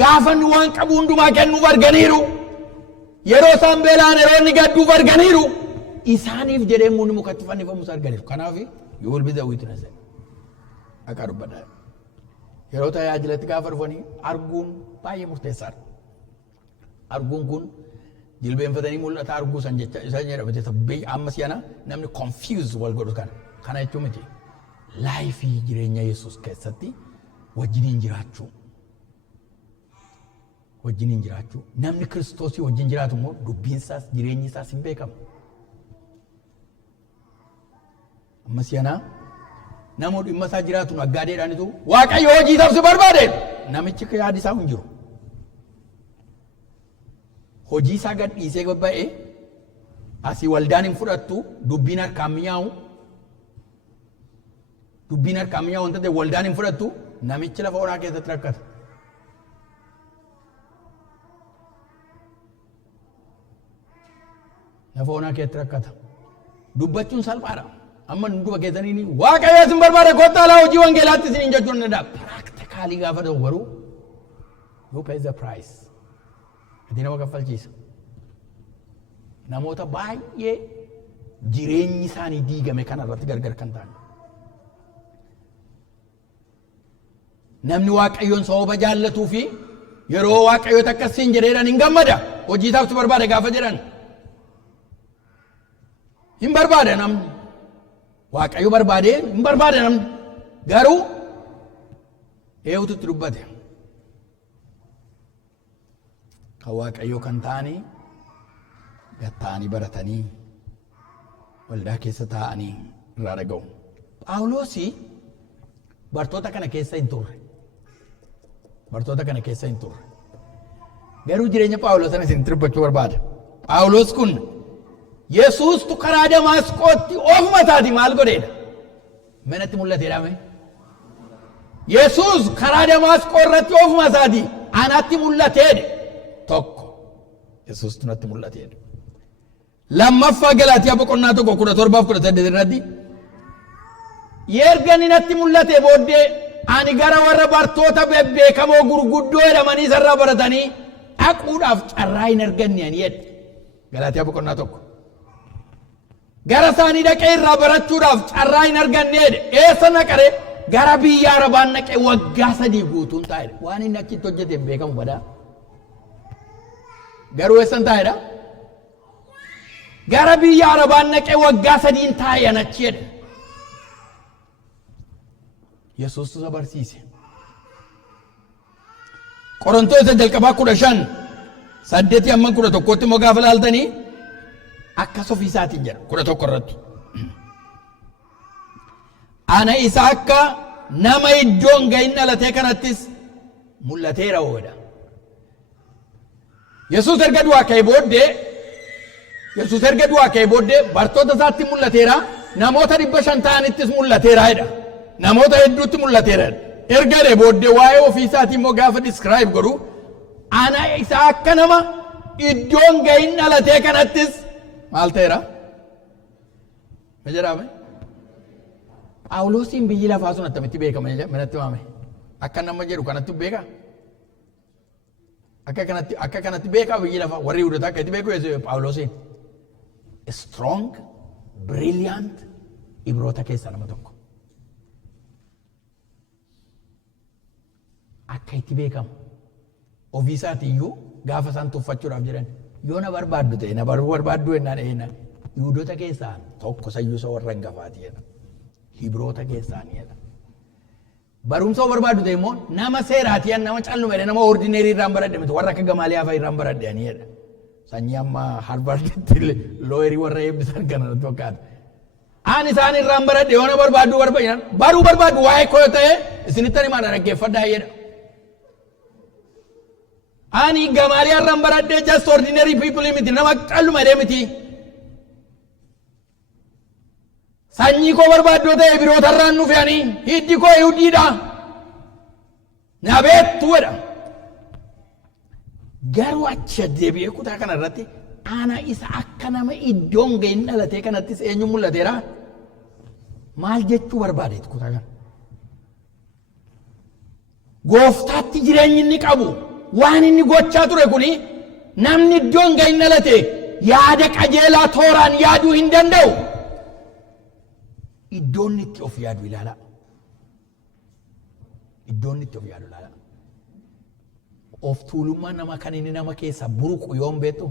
Gaafa inni waan qabu hundumaa kennuuf arganiiru. Yeroo isaan beelaan yeroo inni gadduuf arganiiru. Isaaniif jedhee muunni mukatti fannifamus arganiiru. Kanaaf you will be the witness. Akka dubbadhaa. Yeroo tajaajilatti gaafa dhufanii arguun baay'ee murteessaadha. Arguun kun jilbeenfatanii mul'ata arguu san jecha isa jedhamte sabbii amma si'ana namni confuse wal godhu kana. Kana jechuun miti laayifii jireenya Yesuus keessatti wajjiniin jiraachuu. Wajjiniin jiraachuu. Namni Kiristoosii wajjin jiraatu immoo dubbiinsaas jireenyi isaas hin beekamu. Amma si'ana namoota dhimma isaa jiraatu naggaadeedhaanitu Waaqayyo hojii isaaf si barbaade namichi yaadi isaa hin jiru. Hojii isaa gad dhiisee babba'ee asii waldaan hin fudhattu dubbiin harkaan mi'aawu. Dubbiin harkaan mi'aawu wanta ta'e waldaan hin fudhattu namichi lafa onaa keessatti rakkata. Lafa onaa keessatti rakkata. Dubbachuun salphaadha. Amma duba keessanii Waaqayyo isin barbaada kottaa laa hojii wangeelaatti isin jechuun ni danda'a. Practically gaafa ta'u garuu you pay the price. Ati nama kaffalchiisa. Namoota baay'ee jireenyi isaanii diigame kana irratti gargar kan ta'an. Namni Waaqayyoon sababa jaallatuu fi yeroo Waaqayyo akkasiin jedheedhaan hin gammada. Hojii isaaf si barbaada gaafa jedhan. Hin barbaada namni. Waaqayyo barbaadee hin barbaada namni. Garuu eewututti dubbate. Kan Waaqayyo kan ta'anii gatta'anii baratanii waldaa keessa taa'anii irraa dhaga'u. Phaawulosi bartoota kana keessa hin turre. Bartoota kana keessa hin turre. Garuu jireenya Phaawulos sana isin dubbachuu barbaada. Phaawulos kun Yesuus tu karaa Damaasqootti ofuma isaati maal godheedha? Manatti mul'ateedha mee? Yesuus karaa Damaasqoo irratti ofuma isaati anatti mul'ateedha. Tokko Yesuus tu natti mul'ateedha. Lammaffaa Galaatiyaa boqonnaa 1:17-18 irratti erga natti mul'ate booddee ani gara warra bartoota bebbeekamoo gurguddoo jedhamanii isarraa baratanii dhaquudhaaf carraa hin arganne ani jedhe. Galaatiyaa boqonnaa 1. Gara isaanii dhaqee irraa barachuudhaaf carraa hin arganne jedhe. Eessa naqare? Gara biyya Arabaan naqee waggaa 3 guutuun taa'edha. Waan inni achitti hojjete hin beekamu badaa. Garuu eessan taa'edha? Gara biyya Arabaan naqee waggaa 3 taa'an achi jedhe. Yesuus isa barsiise. Qorontoos jalqabaa 15:8-11 immoo gaafa ilaaltanii akkas ofii isaatiin jedha 11 irratti. Ana isa akka nama iddoon gahin dhalatee kanattis mul'ateera oodha. Yesuus erga du'aa ka'ee booddee bartoota isaatti mul'ateera, namoota 500 ta'anittis mul'ateera jedha. Namoota hedduutti mul'ateera. Erga jedhee booddee waa'ee ofii isaatii immoo gaafa describe godhu ana isa akka nama iddoon gahin dhalatee kanattis maal ta'eera? Ma jedhame? Phaawulosiin biyyi lafaa sun attamitti beekama manatti waame? Akka nama jedhu kanatti beeka? Akka kanatti beeka biyyi lafaa warri Yihuudotaa akka itti beeku Phaawulosiin. Strong, brilliant, Ibroota keessaa nama tokko. Akka itti beekamu ofii isaatii iyyuu gaafa isaan tuffachuudhaaf jedhan yoo na barbaaddu ta'e na barbaaddu jennaan Yihuudoota keessaa tokko sayyuu isa warra hangafaati jedha. Ibroota keessaa ni jedha. Barumsa barbaaddu ta'e immoo nama seeraati nama calluma jedhe nama ordineerii irraan baradhe miti warra akka Gamaaliyaa fa'aa irraan baradhe ani jedha. Sanyii amma Harvarditti looyerii warra eebbisan kana fakkaata. Ani isaan irraan baradhe yoo na barbaaddu barbaaddu waa'ee koo ta'e isinitti himaa dhaggeeffadhaa jedha. Ani Gamaaliyaa irraan baradhe just ordinary people miti nama calluma jedhe miti. Sanyii koo barbaaddu ta'e Ibroota irraan dhufe ani hiddi koo Yihuudiidha. Na beektu jedha. Garuu achi deebi'ee kutaa kana irratti ana isa akka nama iddoon gahin dhalatee kanattis eenyu mul'ateera? Maal jechuu barbaadeet kutaa kana? Gooftaatti jireenyi inni qabu waan inni gochaa ture kuni namni iddoon gahin dhalate yaada qajeelaa tooraan yaaduu hin danda'u. Iddoon itti of yaadu ilaala. Iddoon itti of yaadu ilaala. Of tuulummaa nama kan inni nama keessa buruqu yoon beektu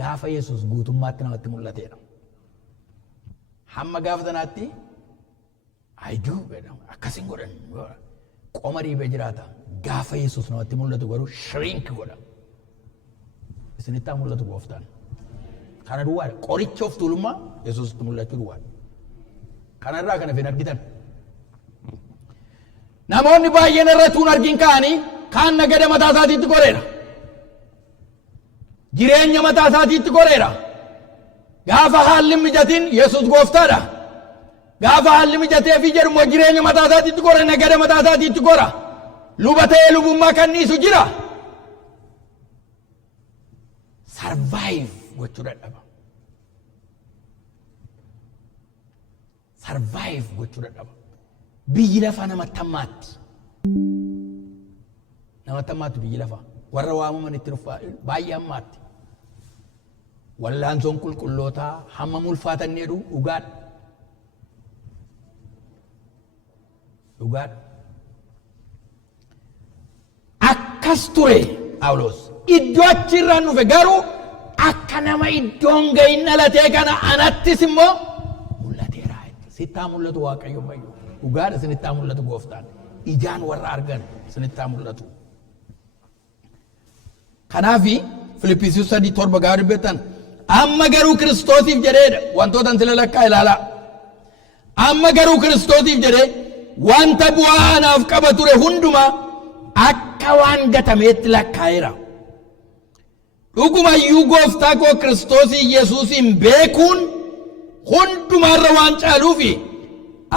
gaafa Yesuus guutummaatti namatti mul'ateedha. Hamma gaafa sanaatti ayduu akkasin godhan qoma dhiibee jiraata. Gaafa Yesuus namatti mul'atu garuu shrink godha. Isinitti haa mul'atu gooftaan. Kana duwwaadha. Qoricha of tuulummaa Yesuusitti mul'achuu duwwaadha. Kanarraa kana fin argitan. Namoonni baay'een irratti argin ka'anii kaan nagada mataa isaatiitti goreera. Jireenya mataa isaatiitti goreera. Gaafa haalli mijatiin Yesuus gooftaadha. Gaafa haalli mijatee fi jedhu jireenya mataa isaatiitti gora nagada mataa isaatiitti gora. Luba ta'ee lubummaa kan dhiisu jira. Survive gochuu dadhaba. Survive gochuu dadhaba. Biyyi lafaa namatti hammaatti. Namatti hammaatti biyyi lafaa. Warra waamaman itti dhufaa baay'ee hammaatti. Wallaansoon qulqullootaa hamma mulfaatan jedhu dhugaadha. Dhugaadha. Akkas ture Phaawulos. Iddoo achirraan dhufe garuu akka nama iddoon gahin dhalatee kana anattis immoo mul'ateera. Sittaa mul'atu Waaqayyo fayyadu. Dhugaadha sinittaa mul'atu gooftaan. Ijaan warra argan sinittaa mul'atu. Kanaafi Filiphisius 3:7 gaafa dubbatan amma garuu Kiristoosiif jedheedha wantoota sila lakkaa ilaalaa. Amma garuu Kiristoosiif jedhee wanta bu'aa anaaf qaba ture hundumaa akka waan gatameetti lakkaa'eera. dhugumayyuu gooftaa koo Kiristoosii Yesuusin beekuun hundumaarra waan caaluufi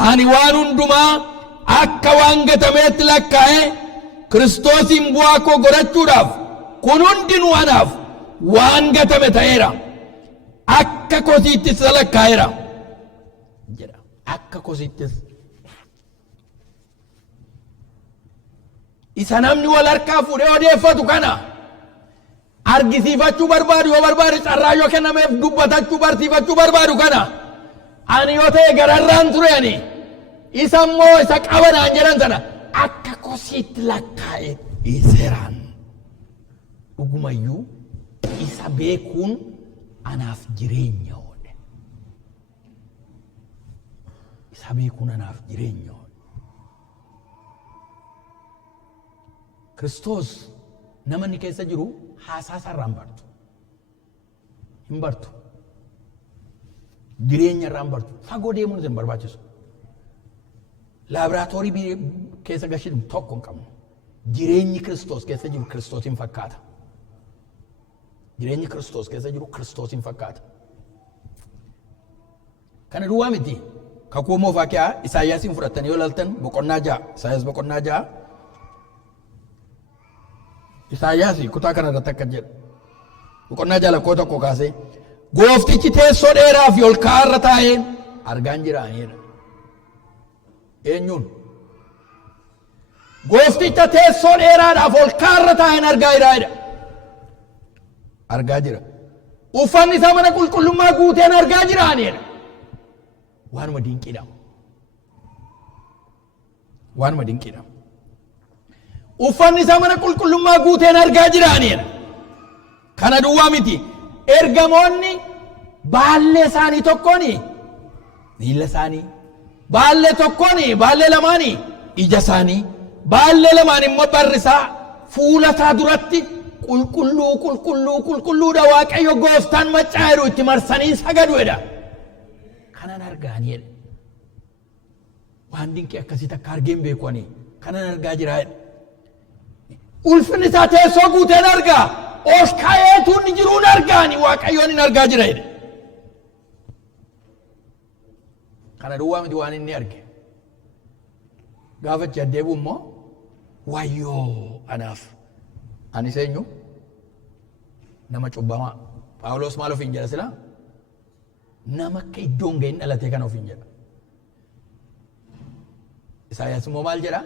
ani waan hundumaa akka waan gatameetti lakkaa'e Kiristoosin bu'aa koo godhachuudhaaf kun hundinuu anaaf waan gatame ta'eera. Akka kosiittis lakkaa'eera jedha. Akka kosiittis isa namni wal harkaa fuudhee odeeffatu kana argisiifachuu barbaadu yoo barbaadu carraa yoo kennameef dubbatachuu barsiifachuu barbaadu kana ani yoo ta'e gararraan ture ani isa immoo isa qabanaan jedhan sana akka kosiitti lakkaa'e dhiiseeraan. Dhugumayyuu isa beekuun anaaf jireenya oole. Isa beekuun anaaf jireenya oole. Kiristoos nama inni keessa jiru haasaa sarraan bartu. Hin bartu. Jireenya irraan bartu. Fagoo deemuun isin barbaachisu. Laaboraatoorii keessa gashitu tokko hin qabnu. Jireenyi Kiristoos keessa jiru Kiristoosin fakkaata. Jireenyi Kiristoos keessa jiru Kiristoosin fakkaata. Kana duwwaa miti. Kakuu moofaa kiyaa Isaayyaasiin fudhattanii yoo ilaaltan boqonnaa 6. Isaayyaas boqonnaa 6. Isaayyaasi kutaa kana irratti akka jedhu. Boqonnaa 6 lakkoo tokko kaasee gooftichi teessoo dheeraa fi ol ka'aa irra taa'ee argaan jiraanidha. Eenyuun? Goofticha teessoo dheeraadhaaf ol ka'aa irra taa'een argaa jiraanidha. Argaa jira. Uffanni isaa mana qulqullummaa guuteen argaa jiraanidha. Waanuma dinqiidha. Waanuma dinqiidha. Uffanni isaa mana qulqullummaa guuteen argaa jiraanidha. Kana duwwaa miti. Ergamoonni baallee isaanii tokkooni miila isaanii, baallee tokkooni baallee lamaanii ija isaanii, baallee lamaan immoo barrisaa fuula isaa duratti qulqulluu qulqulluu qulqulluudha Waaqayyo gooftaan maccaa jiru itti marsanii sagaduudha. Kanan argaanidha. Waan dinqii akkasii takka argeen beekanii kanan argaa jiraadha. Ulfinni isaa teessoo guuteen argaa. Ol ka'eetuun jiruun argaani Waaqayyoon hin argaa jiraadha. Kana duwwaa miti waan inni arge. Gaafa achi deebi'u immoo wayyoo anaaf. Ani eenyu? Nama cubbamaa. Phaawulos maal ofiin jedha sila? Nama akka iddoon ga'in dhalatee kana ofiin jedha. Isaayyaas immoo maal jedha?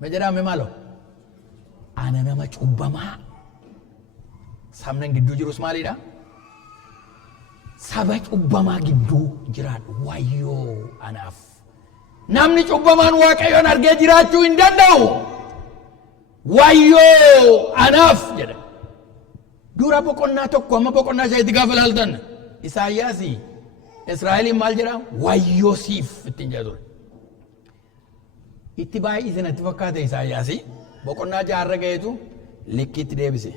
Ma jedhame maaloo? Ana nama cubbamaa. Sabnan gidduu jirus maalidha? Saba cubbamaa gidduu jiraadhu wayyoo anaaf. Namni cubbamaan Waaqayyoon argee jiraachuu hin danda'u. Wayyoo anaaf jedha. Dura boqonnaa tokko amma boqonnaa 5 gaafa ilaaltan Isaayyaasi Israa'eliin maal jedha? Wayyoo siif ittiin jedha ture. Itti baay'ee isinatti fakkaate Isaayyaasi boqonnaa 6 irra ga'eetu likkiitti deebise.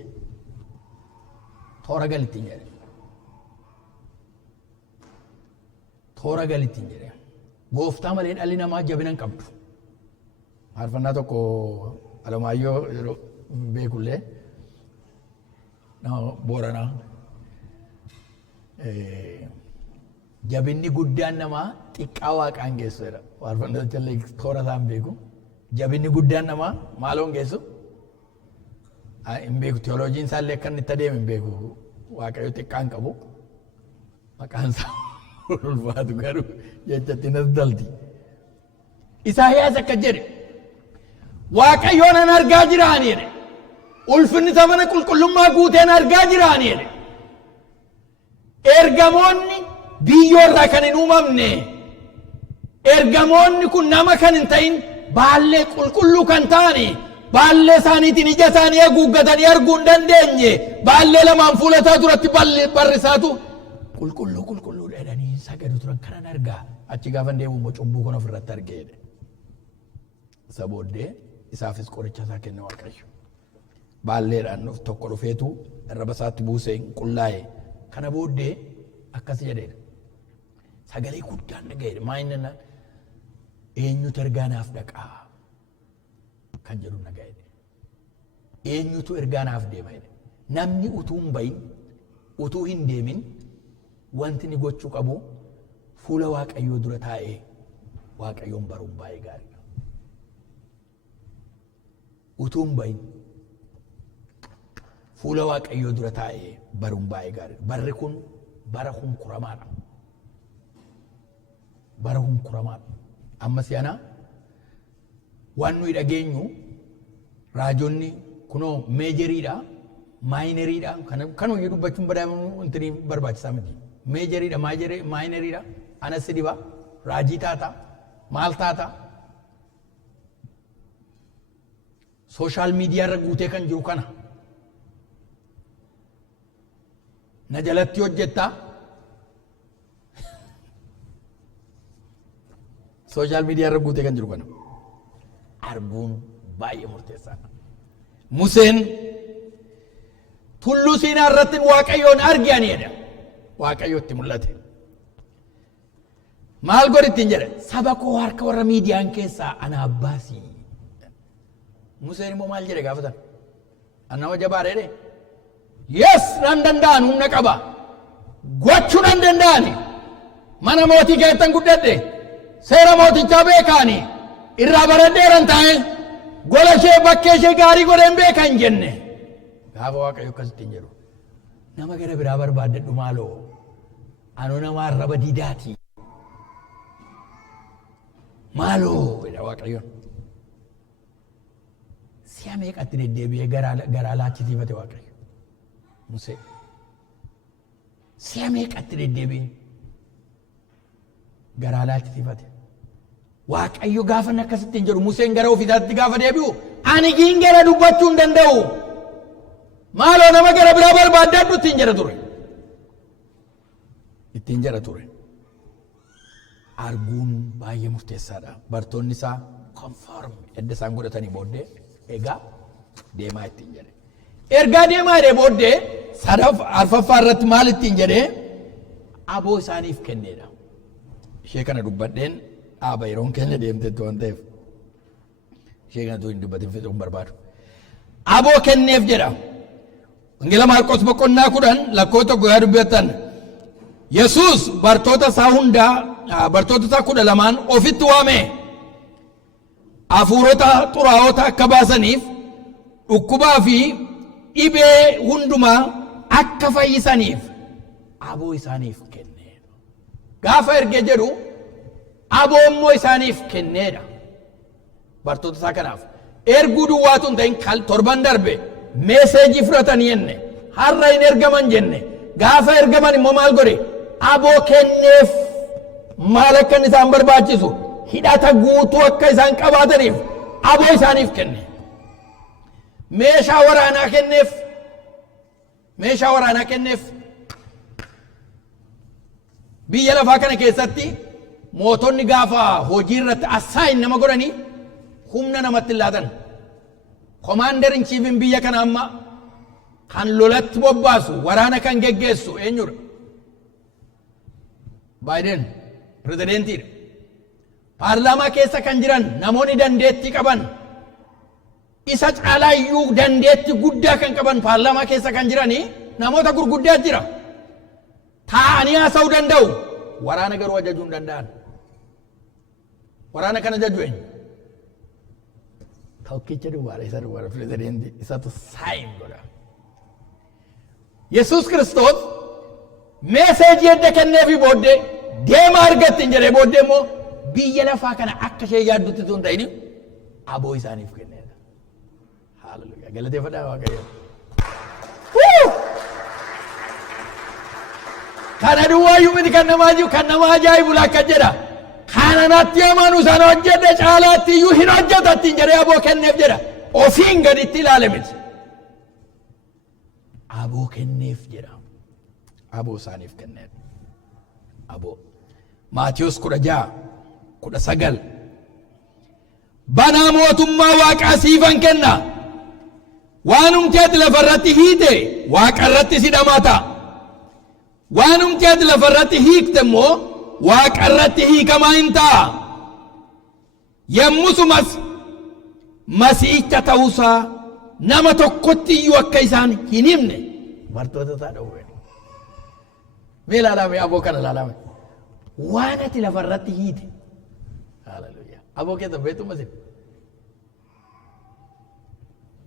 Toora galittiin jedhe. Toora galittiin jedhe. Gooftaa malee dhalli namaa jabina hin qabdu. Faarfannaa tokko Alamaayyoo yeroo beekullee Booranaa jabinni guddaan namaa xiqqaa Waaqaan geessu jedha. Faarfannaa jallee toora isaan beeku. Jabinni guddaan namaa maaloon geessu? Hin beeku. Teoloojiin isaallee akka inni itti adeemu hin beeku. Waaqayyo xiqqaan qabu. Maqaan isaa ulfaatu garuu jechatti nas dalti. Isaayyaas akka jedhe Waaqayyoon an argaa jiraani jedhe. Ulfinni isaa mana qulqullummaa guuteen argaa jiraani jedhe. Ergamoonni biyyoorraa kan hin uumamne. Ergamoonni kun nama kan hin ta'in baallee qulqulluu kan ta'ani. Baallee isaaniitiin ija isaanii haguuggatanii arguu hin dandeenye. Baallee lamaan fuula isaa duratti barrisaatu qulqulluu qulqulluu jedhanii sagadu turan kanan argaa. Achi gaafa deemu immoo cubbuu kana ofirratti argee. Isa booddee isaafis qoricha isaa kenne Waaqayyo. Baalleedhaan tokko dhufeetu irra basaatti buusee qullaa'e. Kana booddee akkas jedheedha. Sagalee guddaan dhaga'eedha. Maayinna eenyutu ergaa naaf dhaqaa kan jedhu dhaga'eedha. Eenyutu ergaa naaf deema jedhe. namni utuu hin bayin utuu hin deemin wanti ni gochuu qabu fuula Waaqayyoo dura taa'ee Waaqayyoon baruun baay'ee gaariidha. Utuu hin bayin fuula Waaqayyoo dura taa'ee baruun baay'ee gaariidha. Barri kun bara hunkuramaadha. Bara hunkuramaadha. Ammas yana waan nuyi dhageenyu raajonni kunoo meejeriidha, maayineriidha. Kan hojii dubbachuun badaamu barbaachisaa miti. Meejeriidha, maayineriidha. Anas diba raajii taata, maal taata. Sooshaal miidiyaa irra guutee kan jiru kana. Na jalatti hojjettaa. Sooshaal miidiyaa irra guutee kan jiru kana. Arguun baay'ee murteessaadha. Museen tulluu Siinaa irratti Waaqayyoon arganii jedha. Waaqayyootti mul'ate. Maal godhittiin jedhe? Saba koo harka warra miidiyaan keessaa ana baasi. Museen immoo maal jedhe gaafatan? Annama jabaadha jedhe. Yes, nan danda'an humna qaba. Gochuu nan danda'ani. Mana mootii keessan guddadhe. Seera mootichaa beekaani. Irraa baradheeran taa'e. Gola ishee bakkee ishee gaarii godheen beekan jenne. Gaafa Waaqayyo akkasittiin jedhu. Nama gara biraa barbaaddadhu maaloo. Anoo nama arraba diidaati. Maaloo jedha Waaqayyoon. Si'a meeqatti deddeebi'ee garaa laachisiifate Waaqayyo. Musee. Si'a meeqatti deddeebi'ee garaa laachisiifate. Waaqayyo gaafa akkasittiin jedhu Museen gara ofiisaatti gaafa deebi'u ani gingera dubbachuu hin danda'u. Maaloo nama gara biraa barbaaddadhu ittiin jedha ture. Ittiin jedha ture. Arguun baay'ee murteessaadha. Bartoonni isaa konform edda isaan godhatanii booddee egaa deemaa ittiin jedhe. Ergaa deemaa jedhee booddee arfaffaa irratti maal ittiin jedhee aboo isaaniif kenneedha. Ishee kana dubbadheen dhaaba yeroon keenya deemtetti waan ta'eef ishee kanatu hin dubbatin fixuun barbaadu. Aboo kenneef jedha. Wangeela Maarqos boqonnaa 10 lakkoofsa tokko yaa dubbattan. Yesuus bartoota isaa hundaa bartoota isaa 12 ofitti waame. Hafuurota xuraa'oota akka baasaniif dhukkubaa fi dhibee hundumaa akka fayyisaniif aboo isaaniif kenne. Gaafa erge jedhu aboo immoo isaaniif kenneedha. Bartoota isaa kanaaf erguu duwwaatu hin ta'in torban darbe meeseejii fudhatanii jenne har'a hin ergaman jenne gaafa ergaman immoo maal godhe aboo kenneef maal akka isaan barbaachisu hidhata guutuu akka isaan qabaataniif aboo isaaniif kenne. Meeshaa waraanaa kenneef. Meeshaa waraanaa kenneef. Biyya lafaa kana keessatti mootonni gaafa hojii irratti assaayin nama godhanii humna namatti laatan. Commander in chief biyya kana amma kan lolatti bobbaasu waraana kan geggeessu eenyudha? Biden pirezidaantiidha. Paarlaamaa keessa kan jiran namoonni dandeettii qaban isa caalaa iyyuu dandeettii guddaa kan qaban paarlaamaa keessa kan jiranii namoota gurguddaa jira. Taa'anii haasa'uu danda'u. Waraana garuu ajajuu hin danda'an. Waraana kana ajaju eenyu? Tokkicha duwwaadha isa duwwaadha pirezidaantii isatu saayin godha. Yesuus Kiristoos meeseejii edda kenneefi booddee deema argattiin jedhee booddee immoo biyya lafaa kana akka ishee yaaddutti tun ta'ini aboo isaaniif kenneedha. Haaleluyyaa galateeffadhaa Waaqayyo. Kana duwwaayyuu miti kan nama ajaa'ibu akka jedha. Kana natti amanu sana hojjedhe caalaatti iyyuu hin hojjetattiin jedhee aboo kenneef jedha. Ofiin gaditti ilaale miti. Aboo kenneef jedha. Aboo isaaniif kenneef. Aboo. Maatiyos 16:19. Banaa mootummaa Waaqaa siifan kenna. Waanumti ati lafarratti hiite Waaqarratti si dhamata. Waanumti ati lafarratti hiikte immoo Waaqarratti hiikamaa hin ta'a. Yommusumas Masiihicha ta'uusaa nama tokkotti iyyuu akka isaan hin himne bartoota isaa dhowwe. Mee ilaalame aboo kana ilaalame waan ati lafarratti hiite. Haleluuyaa. Aboo keessa beektu masin.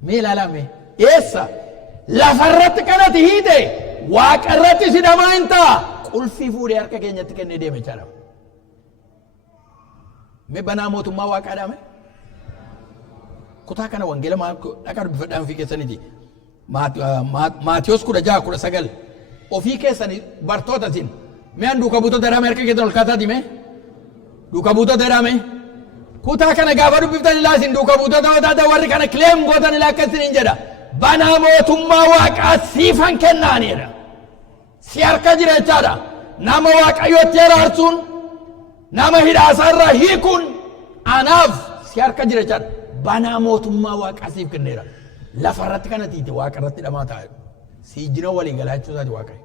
Mee ilaalame eessa lafarratti kanatti hiite waaqarratti si dhamaa hin ta'a. Qulfii fuudhee harka keenyatti kennee deeme jala. Mee banaa mootummaa waaqaa dhaame. Kutaa kana wangeela dhaqaa dubbifadhaan ofii keessaniiti. Maatiyos 16:19 ofii keessanii bartoota sin mee an duuka buutota dhaame harka keessan ol kaasaati mee duuka buutota dhaame kutaa kana gaafa dubbiftan ilaa isin duuka buutota wataata warri kana kileem gootan ilaa akkasiniin jedha banaa mootummaa waaqaa siifan kennaaniidha. Si harka jira jechaadha. Nama waaqayyootti araarsuun nama hidhaasaarraa hiikuun anaaf si harka jira jechaadha. Banaa mootummaa waaqaa siif kenneera. Lafarratti kana tiite waaqarratti dhamaa ta'a. Si jina walii galaa jechuusaati waaqayyo.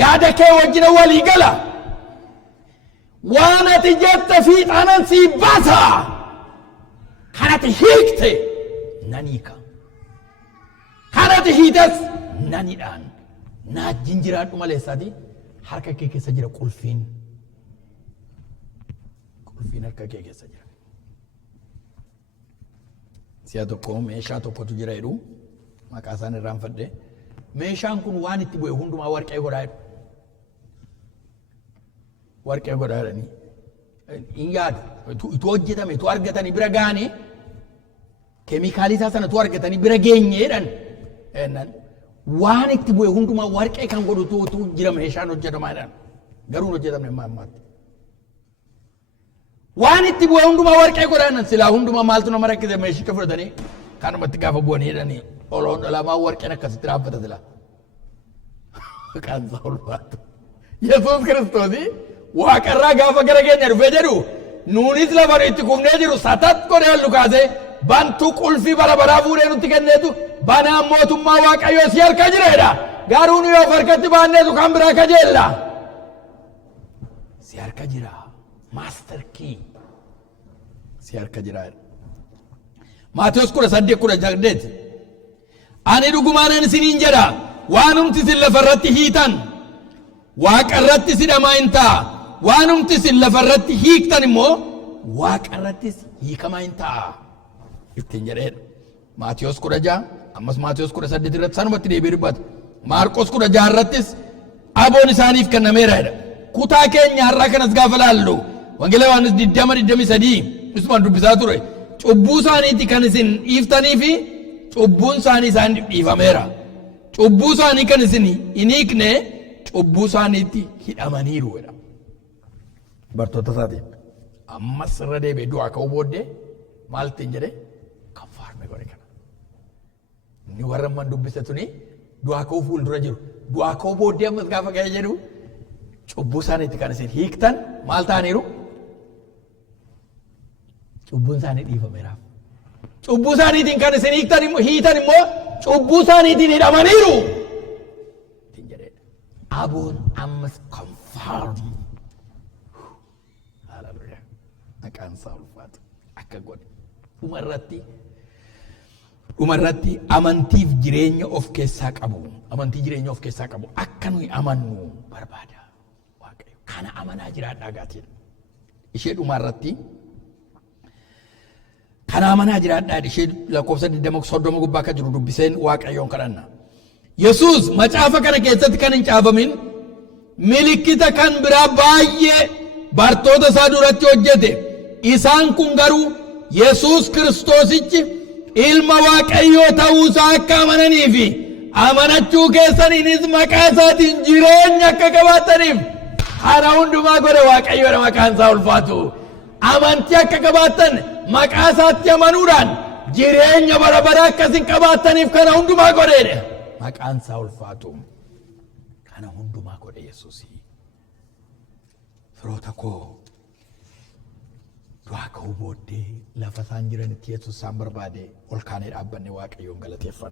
Yaada kee wajjina walii gala. Waan ati jette fiixaanan sii baasa. Kan ati hiikte nan hiika. Kan ati hiites nan hidhaan. Naa jinjiraadhu maleessaati harka kee keessa jira qulfiin. Qulfiin harka kee keessa jira. Si'a tokko meeshaa tokkotu jira jedhu maqaa isaan irraanfadhe. Meeshaan kun waan itti bu'e hundumaa warqee godhaa jedhu. Warqee godhaa jedhanii hin yaadu. Itti hojjetame itti argatanii bira gaane keemikaalii isaa sana itti argatanii bira geenye jedhan. Waan itti bu'e hundumaa warqee kan godhutu jira meeshaan hojjetamaa jedhan. Garuu hin hojjetamne ammaatti. Waan itti bu'e hundumaa warqee godhaa silaa hundumaa maaltu nama rakkise meeshicha fudhatanii kanumatti gaafa bu'anii jedhanii oloon dhalamaa warqeen akkasitti dhaabbata sila. Kan isaa ulfaatu. Yesuus Kiristoosii waaqarraa gaafa gara keenya dhufee jedhu nuunis lafa itti kufnee jiru satat godhee ol kaasee bantuu qulfii bara baraa fuudhee nutti kenneetu banaan mootummaa waaqayyoo si harka jireedha. Garuu nu yoo harkatti baanneetu kan biraa kajeella. Si harka jira. Master key. Si harka jira. Maatiyos 18:18 ani dhugumaanan isiniin jedha waanumti isin lafarratti hiitan waaqarratti si dhamaa hin ta'a. Waanumti isin lafarratti hiiktan immoo waaqarrattis hiikamaa hin ta'a. Ittiin jedheedha. Maatiyos 16 ammas Maatiyos 18 irratti sanumatti deebi'ee dubbata. Maarqos 16 irrattis aboon isaaniif kennameera jedha. Kutaa keenya har'aa kanas gaafa laallu wangeela Yohaannis 20:23 isumaan dubbisaa ture. Cubbuu isaaniitti kan isin dhiiftanii fi cubbuun isaanii isaan dhiifameera. Cubbuu isaanii kan isin hin hiikne cubbuu isaaniitti hidhamaniiru jedha. Bartoota isaatiin ammas irra deebi'ee du'aa ka'uu booddee maal ittiin jedhe kaffaarame godhe kana. Inni warra amman dubbise tuni du'aa ka'uu fuuldura jiru. Du'aa ka'uu booddee ammas gaafa ga'ee jedhu cubbuu isaaniitti kan isin hiiktan maal ta'aniiru? Cubbuun isaanii dhiifameeraaf. Cubbuu isaaniitiin kan isin hiitan immoo cubbuu isaaniitiin hidhamaniiru. Ittiin jedheedha. Aboon ammas confirm. Hallelujah. Maqaan isaa ulfaatu akka godhe. Dhumarratti amantiif jireenya of keessaa qabu. Amantii jireenya of keessaa qabu. Akka nuyi amannu barbaada. Waaqayyo kana amanaa jiraadhaa gaatiin. Ishee dhumarratti kana amanaa jiraadhaa ishee lakkoofsa 20 gubbaa akka jiru dubbiseen waaqayyoon kadhanna. Yesuus macaafa kana keessatti kan hin caafamin milikkita kan biraa baay'ee bartoota isaa duratti hojjete. Isaan kun garuu Yesuus Kiristoosichi ilma waaqayyoo ta'uu isaa akka amananii fi amanachuu keessaniinis maqaa isaatiin jireenya akka qabaataniif kana hundumaa godhe waaqayyoodha maqaan isaa ulfaatu. Amantii akka qabaatan maqaa isaatti amanuudhaan jireenya bara baraa akkasiin qabaataniif kana hundumaa godheedha. Maqaan isaa ulfaatu. Kana hundumaa godhe Yesuusii. Firoota koo du'aa ka'uu booddee lafa isaan jiranitti Yesuus isaan barbaade ol kaanee dhaabbanne waaqayyoon galateeffadha.